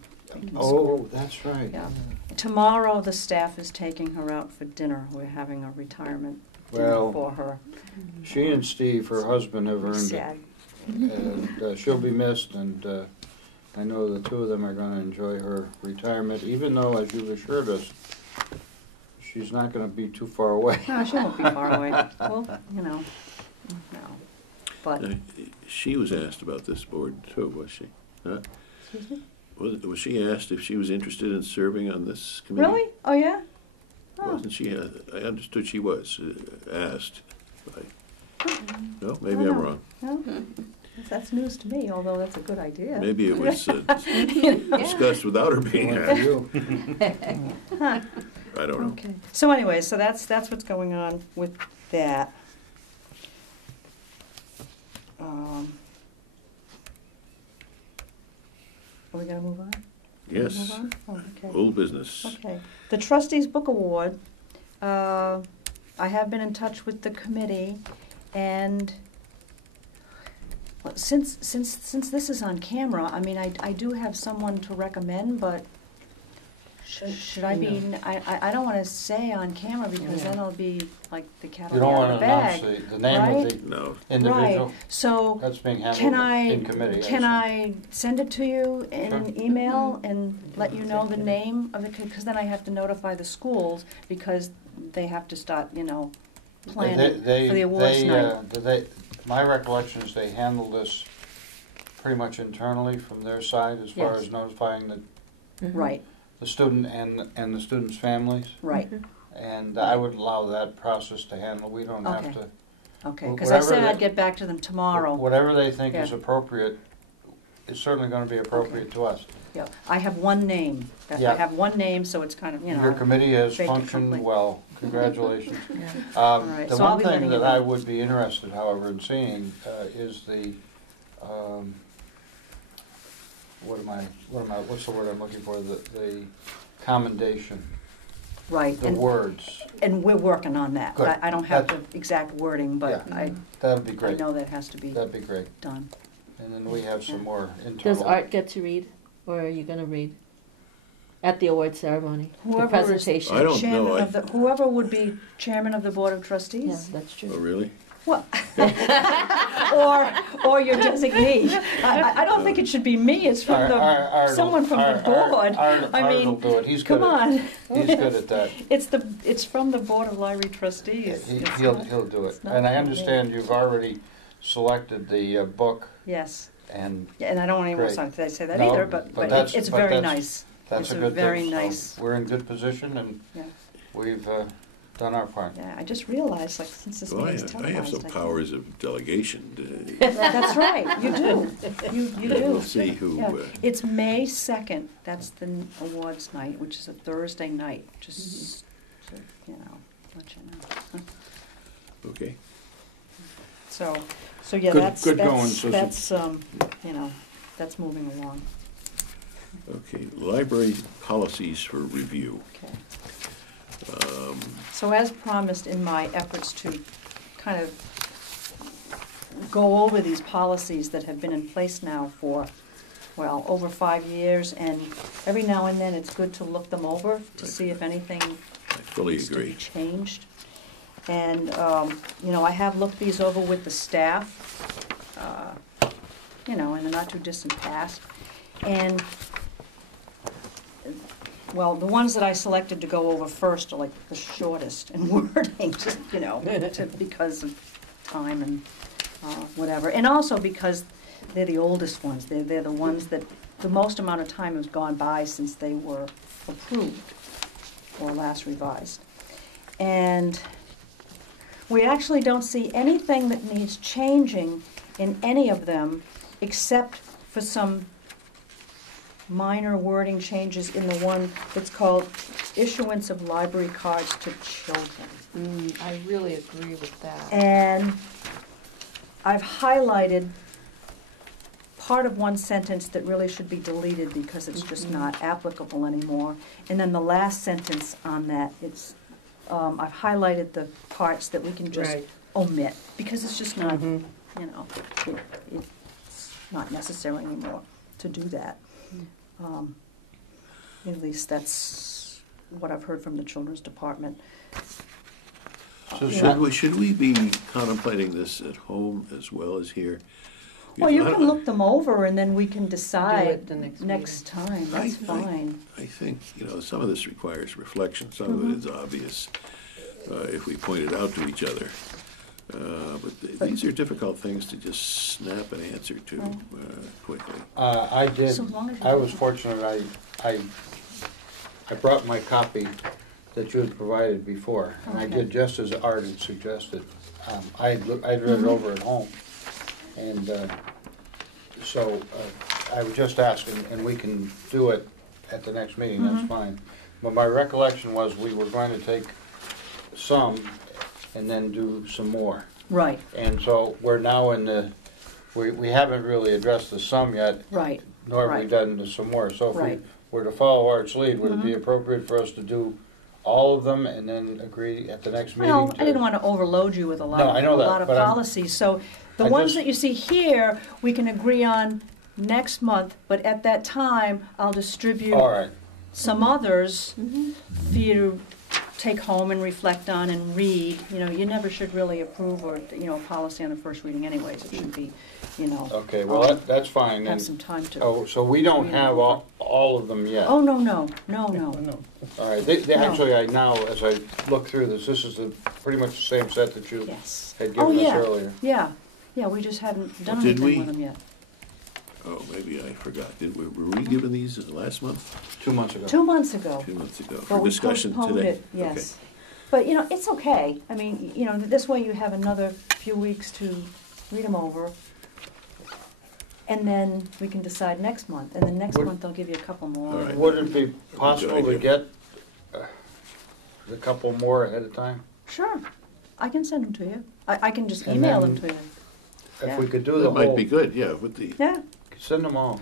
Oh, that's right. Yeah. Tomorrow, the staff is taking her out for dinner. We're having a retirement dinner Well, for her. She and Steve, her husband, have earned it. Sad. And she'll be missed, and I know the two of them are gonna enjoy her retirement, even though, as you've assured us, she's not gonna be too far away. No, she won't be far away. Well, no. But, She was asked about this board too, was she? Huh? excuse me? Was she asked if she was interested in serving on this committee? Really? Oh, yeah? Oh. Wasn't she? I understood she was asked. No, maybe Oh, I'm no. wrong. No? That's news to me, although that's a good idea. Maybe it was discussed without her being Only for asked. you. I don't know. Okay. So anyway, so that's what's going on with that. Are we gonna move on? Yes, Move on? Oh, okay. old business. Okay. The Trustees Book Award, I have been in touch with the committee, and since this is on camera, I mean, I do have someone to recommend, but should I be, I don't wanna say on camera, because then it'll be like the cat You on don't the wanna bag. announce the name right? of the No, individual. Right, so, That's being can handled in committee. Can I send it to you in an Sure. email and let you know the name of the, because then I have to notify the schools, because they have to start, planning for the awards night. My recollection is they handle this pretty much internally from their side as far Yes. as notifying Right, the student and the students' families. right, And I would allow that process to handle. We don't have Okay. to. okay, because I said Whatever I'd they- get back to them tomorrow. Whatever they think is Yeah. appropriate is certainly going to be appropriate to us. Yeah, I have one name, I Yeah. have one name, so it's kind of, Your committee has fait functioned accompli. well. Congratulations. All right, The so I'll one be thing letting you that I know. would be interested, however, in seeing is the, what's the word I'm looking for? The commendation, Right, the words. and we're working on that. Good. I don't have the That's- exact wording, but Yeah. That'd be I great. know that has to be That'd be great. done. And then we have some more internal. Does Art get to read, or are you going to read at the award ceremony? The Whoever is presentation. I don't chairman know, of the, whoever would be chairman of the Board of Yeah, Trustees. that's oh, true. really? Well, or your designee. I don't think it should be me, it's from someone from the board. I Art will mean, do it. He's come good on. He's good at that. It's from the Board of Library Trustees. It's He'll not- do it. it's not And I from me. understand you've already selected the book, Yes, and yeah, and I don't want anyone Great. to say that No, either, but but that's- it's but very that's- nice. that's It's a a good very thing. nice- So we're in good position, and Yeah. we've done our part. Yeah, I just realized, like, since this Well, meeting's I televised. have some can't- powers of delegation. That's right, you do. You do. We'll see who. Yeah. It's May 2nd, that's the awards night, which is a Thursday night, just, to, let you know. Okay. So yeah, Good- that's, good going, Susan. that's, that's moving along, Okay, library policies for review. okay. So as promised in my efforts to kind of go over these policies that have been in place now for, well, over 5 years, and every now and then it's good to look them over to see if anything I fully needs to be agree. changed. And, I have looked these over with the staff, in the not-too-distant past. And, well, the ones that I selected to go over first are like the shortest in wording, just, because of time and whatever. And also because they're the oldest ones. They're the ones that the most amount of time has gone by since they were approved or last revised. And we actually don't see anything that needs changing in any of them except for some minor wording changes in the one that's called issuance of library cards to children. I really agree with that. And I've highlighted part of one sentence that really should be deleted because it's just not applicable anymore. And then the last sentence on that, I've highlighted the parts that we can just Right. omit because it's just not, it's not necessary anymore to do that. At least that's what I've heard from the Children's Department. So Yeah. Should we be contemplating this at home as well as here? Well, you can look them over and then we can Do decide it the next time, that's fine. I think, some of this requires reflection, some of it is obvious if we point it out to each other. But these are difficult things to just snap an answer to quickly. I did, So long as you I do was it. fortunate, I brought my copy that you had provided before, and I Okay. did just as Art had suggested. I'd read Mm-hmm. it over at home, and so I would just ask, and we can do it at the next meeting, Mm-hmm. that's fine. But my recollection was we were going to take some and then do some more. Right, And so we're now in the, we haven't really addressed the sum yet, right. nor have we Right. done some more. So if we Right. were to follow Art's lead, would it be Mhm. appropriate for us to do all of them and then agree at the next meeting? Well, I didn't want to overload you with a lot, No, I know a that, lot of but I'm- policies, so the I ones just- that you see here, we can agree on next month, but at that time, I'll distribute All right, some others Mhm. for you to take home and reflect on and read. You never should really approve or, a policy on a first reading anyways. It should be, okay, well, that's fine. have And some time to. oh, so we don't read have them. all of them yet. Oh, no. All right, they No. actually, I now, as I look through this is pretty much the same set that you Yes. had Oh, given us yeah. earlier. Yeah, we just haven't done Did anything we? with them yet. Oh, maybe I forgot. Were we given these last month? 2 months ago. 2 months ago. 2 months ago, Well, for we discussion postponed today? it, yes. But, it's okay. I mean, this way you have another few weeks to read them over. And then we can decide next month. And then next Would- month, they'll give you a couple more. All right. Would it be possible to idea. get a couple more ahead of time? Sure. I can send them to you. I can just And email then- them to you. If we could do the That might whole, be good, yeah, with the, Yeah, send them all.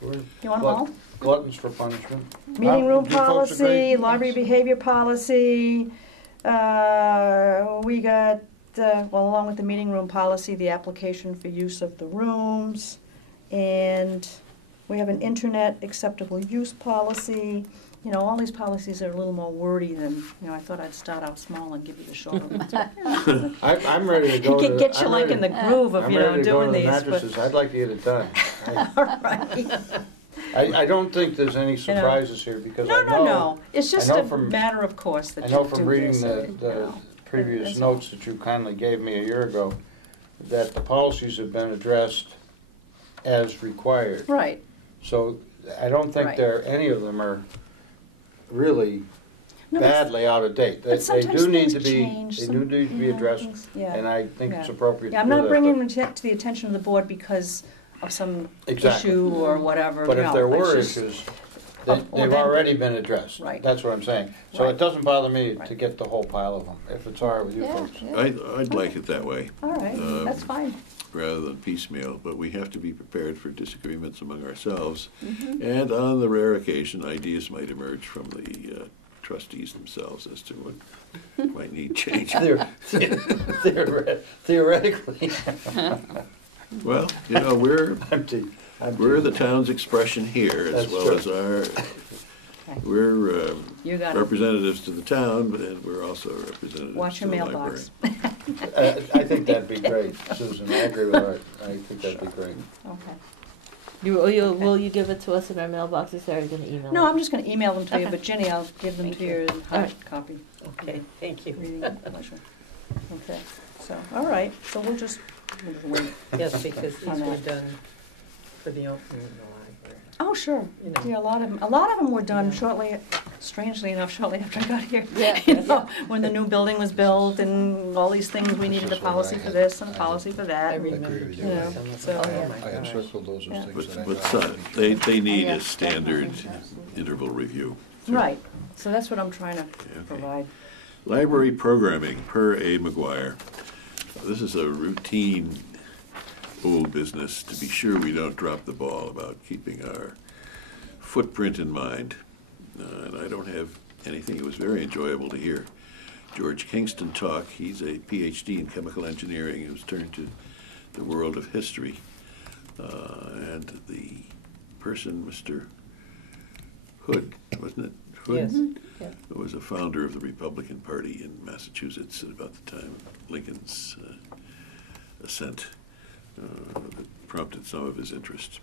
We're you want them all? gluttons for punishment. Meeting room Do folks policy, agree? library behavior policy, we got, along with the meeting room policy, the application for use of the rooms, and we have an internet acceptable use policy. All these policies are a little more wordy than, I thought I'd start out small and give you the shorter ones. I'm ready to go to. Get you I'm like ready- in the groove of, I'm ready to go doing to the these, but, mattresses. I'd like to get it done. all right. I don't think there's any surprises here because I know. No, it's just I know a from- matter of course that I you know do from reading this, the previous that's all. notes that you kindly gave me a year ago, that the policies have been addressed as required. Right, So I don't think Right. any of them are really No, but- badly out of date. They but sometimes do need things to be, change, they some- do need to be addressed, things- yeah. and I think it's Yeah. appropriate to Yeah, do I'm that. not bringing them to the attention of the board because of some Exactly. issue or whatever. But if no, there it's were just- issues, well, they've then- already been addressed. Right. That's what I'm saying. So Right. it doesn't bother me to Right. get the whole pile of them, if it's all right with you Yeah, folks. yeah. I'd like it that way, All right, that's fine. rather than piecemeal, but we have to be prepared for disagreements among ourselves. Mm-hmm. And on the rare occasion, ideas might emerge from the trustees themselves as to what might need change. Theoretically. Well, we're I'm te- I'm the teasing. town's expression here, as That's well true. as we're You got it. representatives to the town, but then we're also representatives Watch to your the library. mailbox. I think that'd be great, Susan. I agree with Art. I think that'd be great. Okay. Will you give it to us in our mailboxes, or are you going to email No, it? I'm just gonna email them to you, Okay. but Jenny, I'll give them Thank to you. you in All hard right. copy. Okay, thank you. Reading pleasure. Okay, so, all right, so we'll just wait. Yes, because these On were that. done for the opening of the library. Oh, sure. You know. Yeah, a lot of them were done Yeah. shortly, strangely enough, shortly after I got here. Yeah, You know, when the new building was built and all these things, we This needed a is what policy I for had. this and a I policy for I that. remember with doing you. Yeah, some of so- them. Oh, Oh, my I had gosh. circled those Yeah. as things that I But thought. they need Yeah, a standard definitely. interval review. Right, so that's what I'm trying to Okay. provide. Library programming, per A. McGuire. This is a routine old business to be sure we don't drop the ball about keeping our footprint in mind. And I don't have anything. It was very enjoyable to hear George Kingston talk. He's a PhD in chemical engineering who's turned to the world of history. And the person, Mr. Hood, wasn't it? Hood? Yes. Yeah. Who was a founder of the Republican Party in Massachusetts at about the time of Lincoln's ascent. that prompted some of his interest.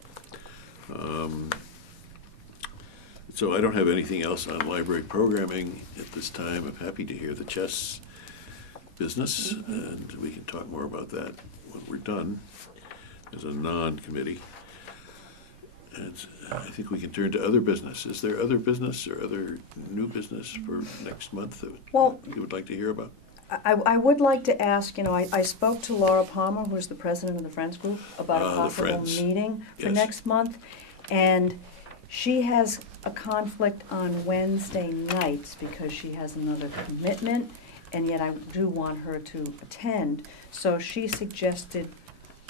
So I don't have anything else on library programming at this time. I'm happy to hear the chess business, and we can talk more about that when we're done as a non-committee. And I think we can turn to other business. Is there other business or other new business for next month that you would like to hear about? I would like to ask, I spoke to Laura Palmer, who's the president of the Friends Group, about a possible meeting for next month, and she has a conflict on Wednesday nights because she has another commitment, and yet I do want her to attend. So she suggested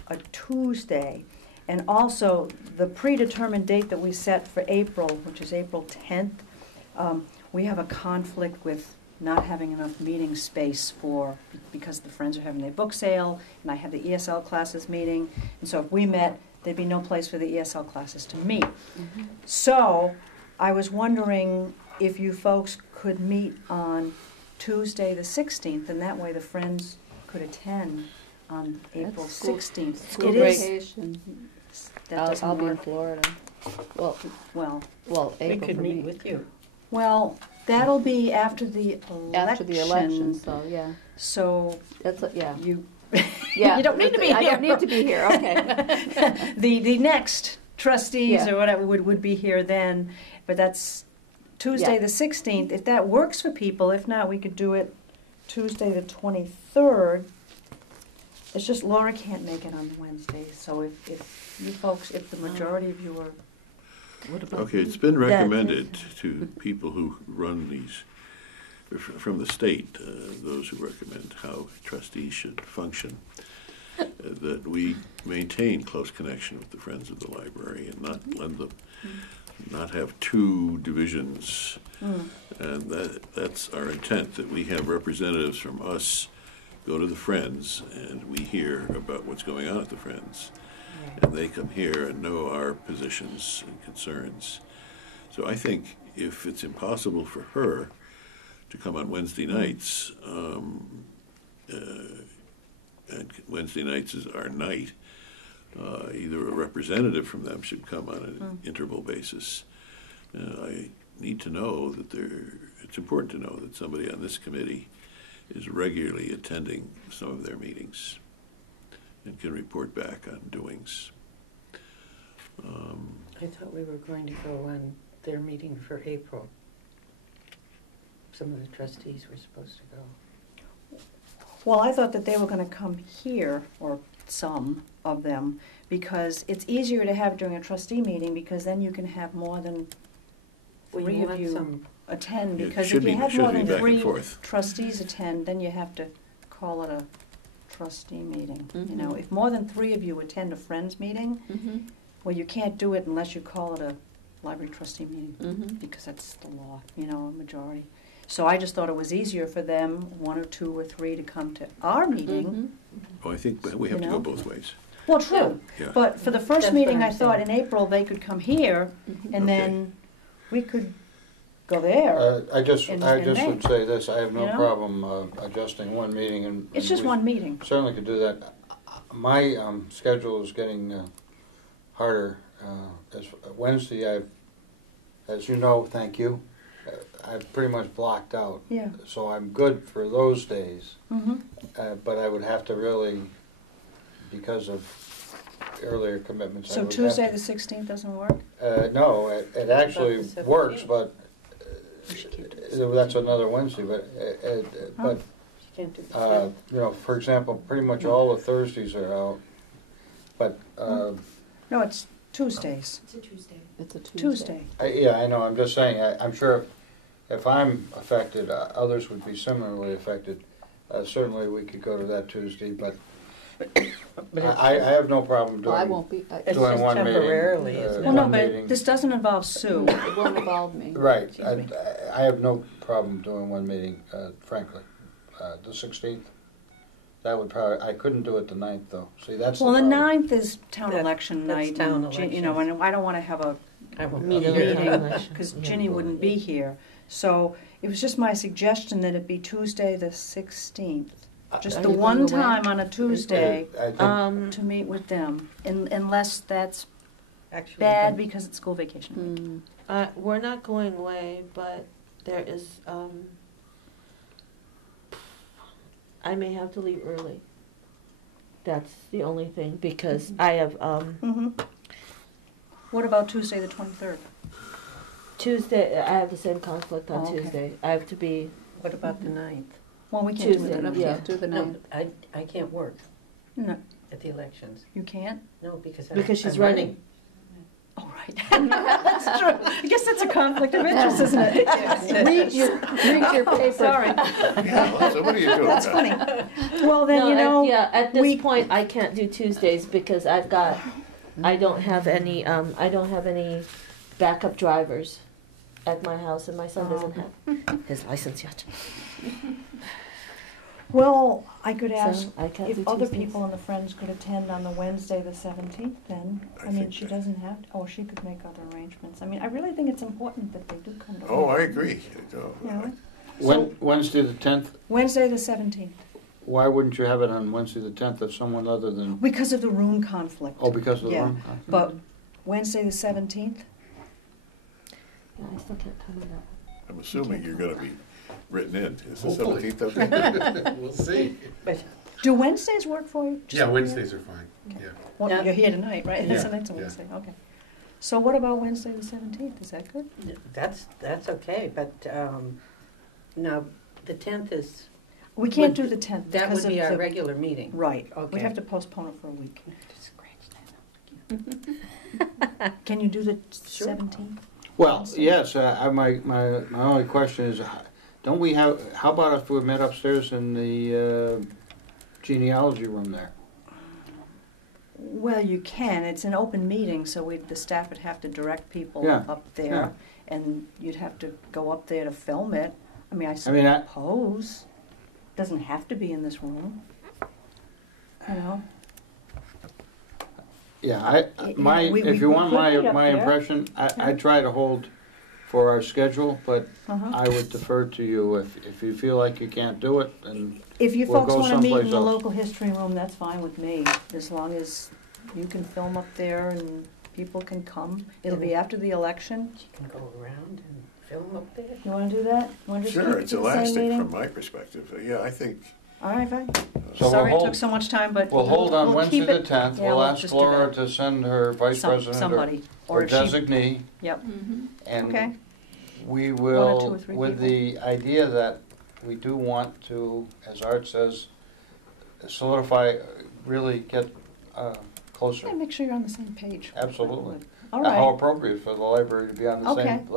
a Tuesday. And also, the predetermined date that we set for April, which is April 10th, we have a conflict with not having enough meeting space because the Friends are having their book sale, and I have the ESL classes meeting, and so if we met, there'd be no place for the ESL classes to meet. So I was wondering if you folks could meet on Tuesday the 16th, and that way the Friends could attend on April 16th. School vacation. I'll be in Florida. Well, We April could for meet me. with you. Well, that'll be after the election. After the election, so yeah. So That's yeah. you Yeah. you don't need to be I here. don't need to be here. Okay. the next trustees Yeah. or whatever would be here then, but that's Tuesday the 16th. If that works for people, if not, we could do it Tuesday the 23rd. It's just Laura can't make it on Wednesday, so if you folks, if the majority of you are, what about Okay, it's been recommended to people who run these, from the state, those who recommend how trustees should function, that we maintain close connection with the Friends of the Library and not lend them, not have two divisions. And that's our intent, that we have representatives from us go to the Friends and we hear about what's going on at the Friends. And they come here and know our positions and concerns. So I think if it's impossible for her to come on Wednesday nights, and Wednesday nights is our night, either a representative from them should come on an interval basis. I need to know that it's important to know that somebody on this committee is regularly attending some of their meetings and can report back on doings. I thought we were going to go on their meeting for April. Some of the trustees were supposed to go. well, I thought that they were going to come here, or some of them, because it's easier to have during a trustee meeting, because then you can have more than three of you attend, Yeah, because should if you be- have should more be than back and 3 forth. trustees attend, then you have to call it a trustee meeting. You Mhm. know, if more than 3 of you attend a Friends meeting, well, you can't do it unless you call it a library trustee meeting, because that's the law, a majority. So I just thought it was easier for them, 1 or 2 or 3, to come to our meeting. Oh, I think we have to go both ways. Well, true, Yeah. but for the first That's meeting, what I I'm thought saying. in April, they could come here, and Okay. then we could go there. I just in would May. say this, I have no You know? problem adjusting one meeting and. It's just we one meeting. Certainly could do that. My schedule is getting harder. As Wednesday, as you know, thank you, I've pretty much blocked out. Yeah. So I'm good for those days, Mm-hmm. but I would have to really, because of earlier commitments. I So would Tuesday have the 16th doesn't work? no, it actually About the works, 17th. but that's another Wednesday. But Huh? You can't do the for example, pretty much all the Thursdays are out. But No, it's Tuesdays. It's a Tuesday. It's a Tuesday. I know. I'm just saying. I'm sure if I'm affected, others would be similarly affected. Certainly, we could go to that Tuesday, but I have no problem doing. Well, I won't be. It's doing just one meeting, temporarily, isn't it? Well, no, one but meeting. this doesn't involve Sue. It won't involve me. Right. Excuse me. I have no problem doing one meeting, frankly. The 16th. That would probably. I couldn't do it the 9th though. See, that's Well, the the problem. 9th is town That- election that's night. town and elections. and I don't want to have a I won't Me be neither. here. meeting, because Ginny wouldn't be here. So it was just my suggestion that it be Tuesday the 16th. Just Are the you one going away? time on a Tuesday I think, to meet with them, unless that's Actually, bad then- because it's school vacation week. We're not going away, but there is, I may have to leave early. That's the only thing, because I have, What about Tuesday, the 23rd? Tuesday, I have the same conflict on Oh, okay. Tuesday. I have to be, What about the 9th? Well, we can't do Tuesday, it. yeah. Do the No, night. I can't work No, at the elections. you can't? No, because because she's I'm running. Oh, right. That's true. I guess that's a conflict of interest, isn't it? Read your paper. Sorry. Yeah, so what are you doing? That's funny. Well, then, No, you know, at this we- point, I can't do Tuesdays because I don't have any backup drivers at my house, and my son doesn't have his license yet. well, I could ask So I can't if do other Tuesdays. people in the Friends could attend on the Wednesday, the 17th, then. I I mean, think she that- doesn't have, she could make other arrangements. I mean, I really think it's important that they do come to. Oh, work, I agree. Oh, You know? Wednesday the 10th, Wednesday, the 17th, why wouldn't you have it on Wednesday the 10th if someone other than, because of the room conflict. oh, because of the Yeah. room? But Wednesday, the 17th, Yeah, I still can't come on that. I'm assuming you're gonna be written in. Is the Hopefully. 17th okay? We'll see. But do Wednesdays work for you? Just Yeah, for Wednesdays are fine, yeah. Well, Yeah. you're here tonight, right? Yeah, Tonight's a yeah. Wednesday, okay. So what about Wednesday, the 17th? Is that good? that's okay, but now, the 10th is, We can't Would- do the 10th that because would be of our the- regular meeting. Right. Okay. We'd have to postpone it for a week. Can you do the 17th? Well, yes, my only question is, don't we have, how about if we met upstairs in the genealogy room there? Well, you can. It's an open meeting, so the staff would have to direct people Yeah, up there, and you'd have to go up there to film it. I mean, I mean, I- suppose. Doesn't have to be in this room. You know? Yeah, we if you want could meet up my there. impression, I try to hold for our schedule, but Uh-huh. I would defer to you. If you feel like you can't do it, then If you We'll folks go want to meet in someplace the else. local history room, that's fine with me, as long as you can film up there and people can come. It'll be after the election. you can go around and film up there. You want to do that? Want to just Sure, keep it it's to the same elastic meeting? from my perspective. So, yeah, I think, All right, fine. So Sorry we'll it took hold, so much time, but we'll hold on we'll Wednesday keep the it- 10th. yeah, We'll we'll ask just do Laura that. to send her vice president Somebody, or or she, designee, yep, and okay. we One or two will, or three with people. the idea that we do want to, as Art says, solidify, really get closer. Okay, make sure you're on the same page. Absolutely. All How right. appropriate for the library to be on the Okay. same,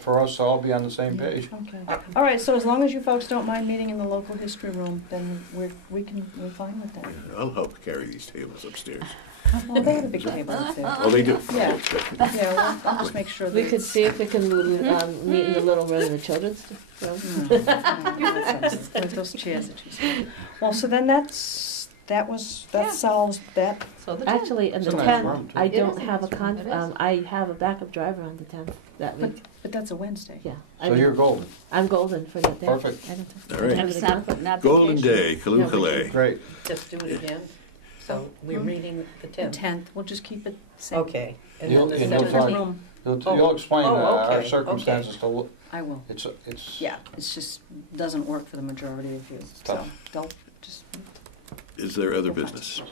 for us to all be on the same Yeah, page. Okay. All right, so as long as you folks don't mind meeting in the local history room, then we're fine with that. I'll help carry these tables upstairs. Well, they have a big table up there. Oh, they do? Yeah. Yeah, well, I'll just make sure that. We could see if we can meet in the little room in the children's room. With those chairs that you said. Well, so then that solves that. So the Actually, on the It's a nice 10th, room, too. I It don't is a have a nice room, it is. I have a backup driver on the 10th that week. But that's a Wednesday. Yeah. So you're golden. I'm golden for that day. Perfect. I don't All right. have a conflict. Golden Day, Kalukalei. Great. Just do it again. So we're meeting the The 10th. 10th, we'll just keep it same. Okay. And You'll- then the and you'll Different 17th. room. You'll explain our okay, circumstances to, I will. it's. Yeah, it's just, doesn't work for the majority of you, so Tough. don't, just. Is there other business?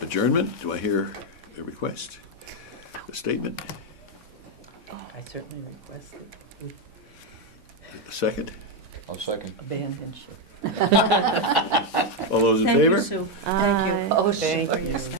Adjournment? Do I hear a request? A statement? I certainly request that A second? I'll second. we abandon ship. All those in Thank favor? you, Sue. Thank you. Aye. Oh, thank you.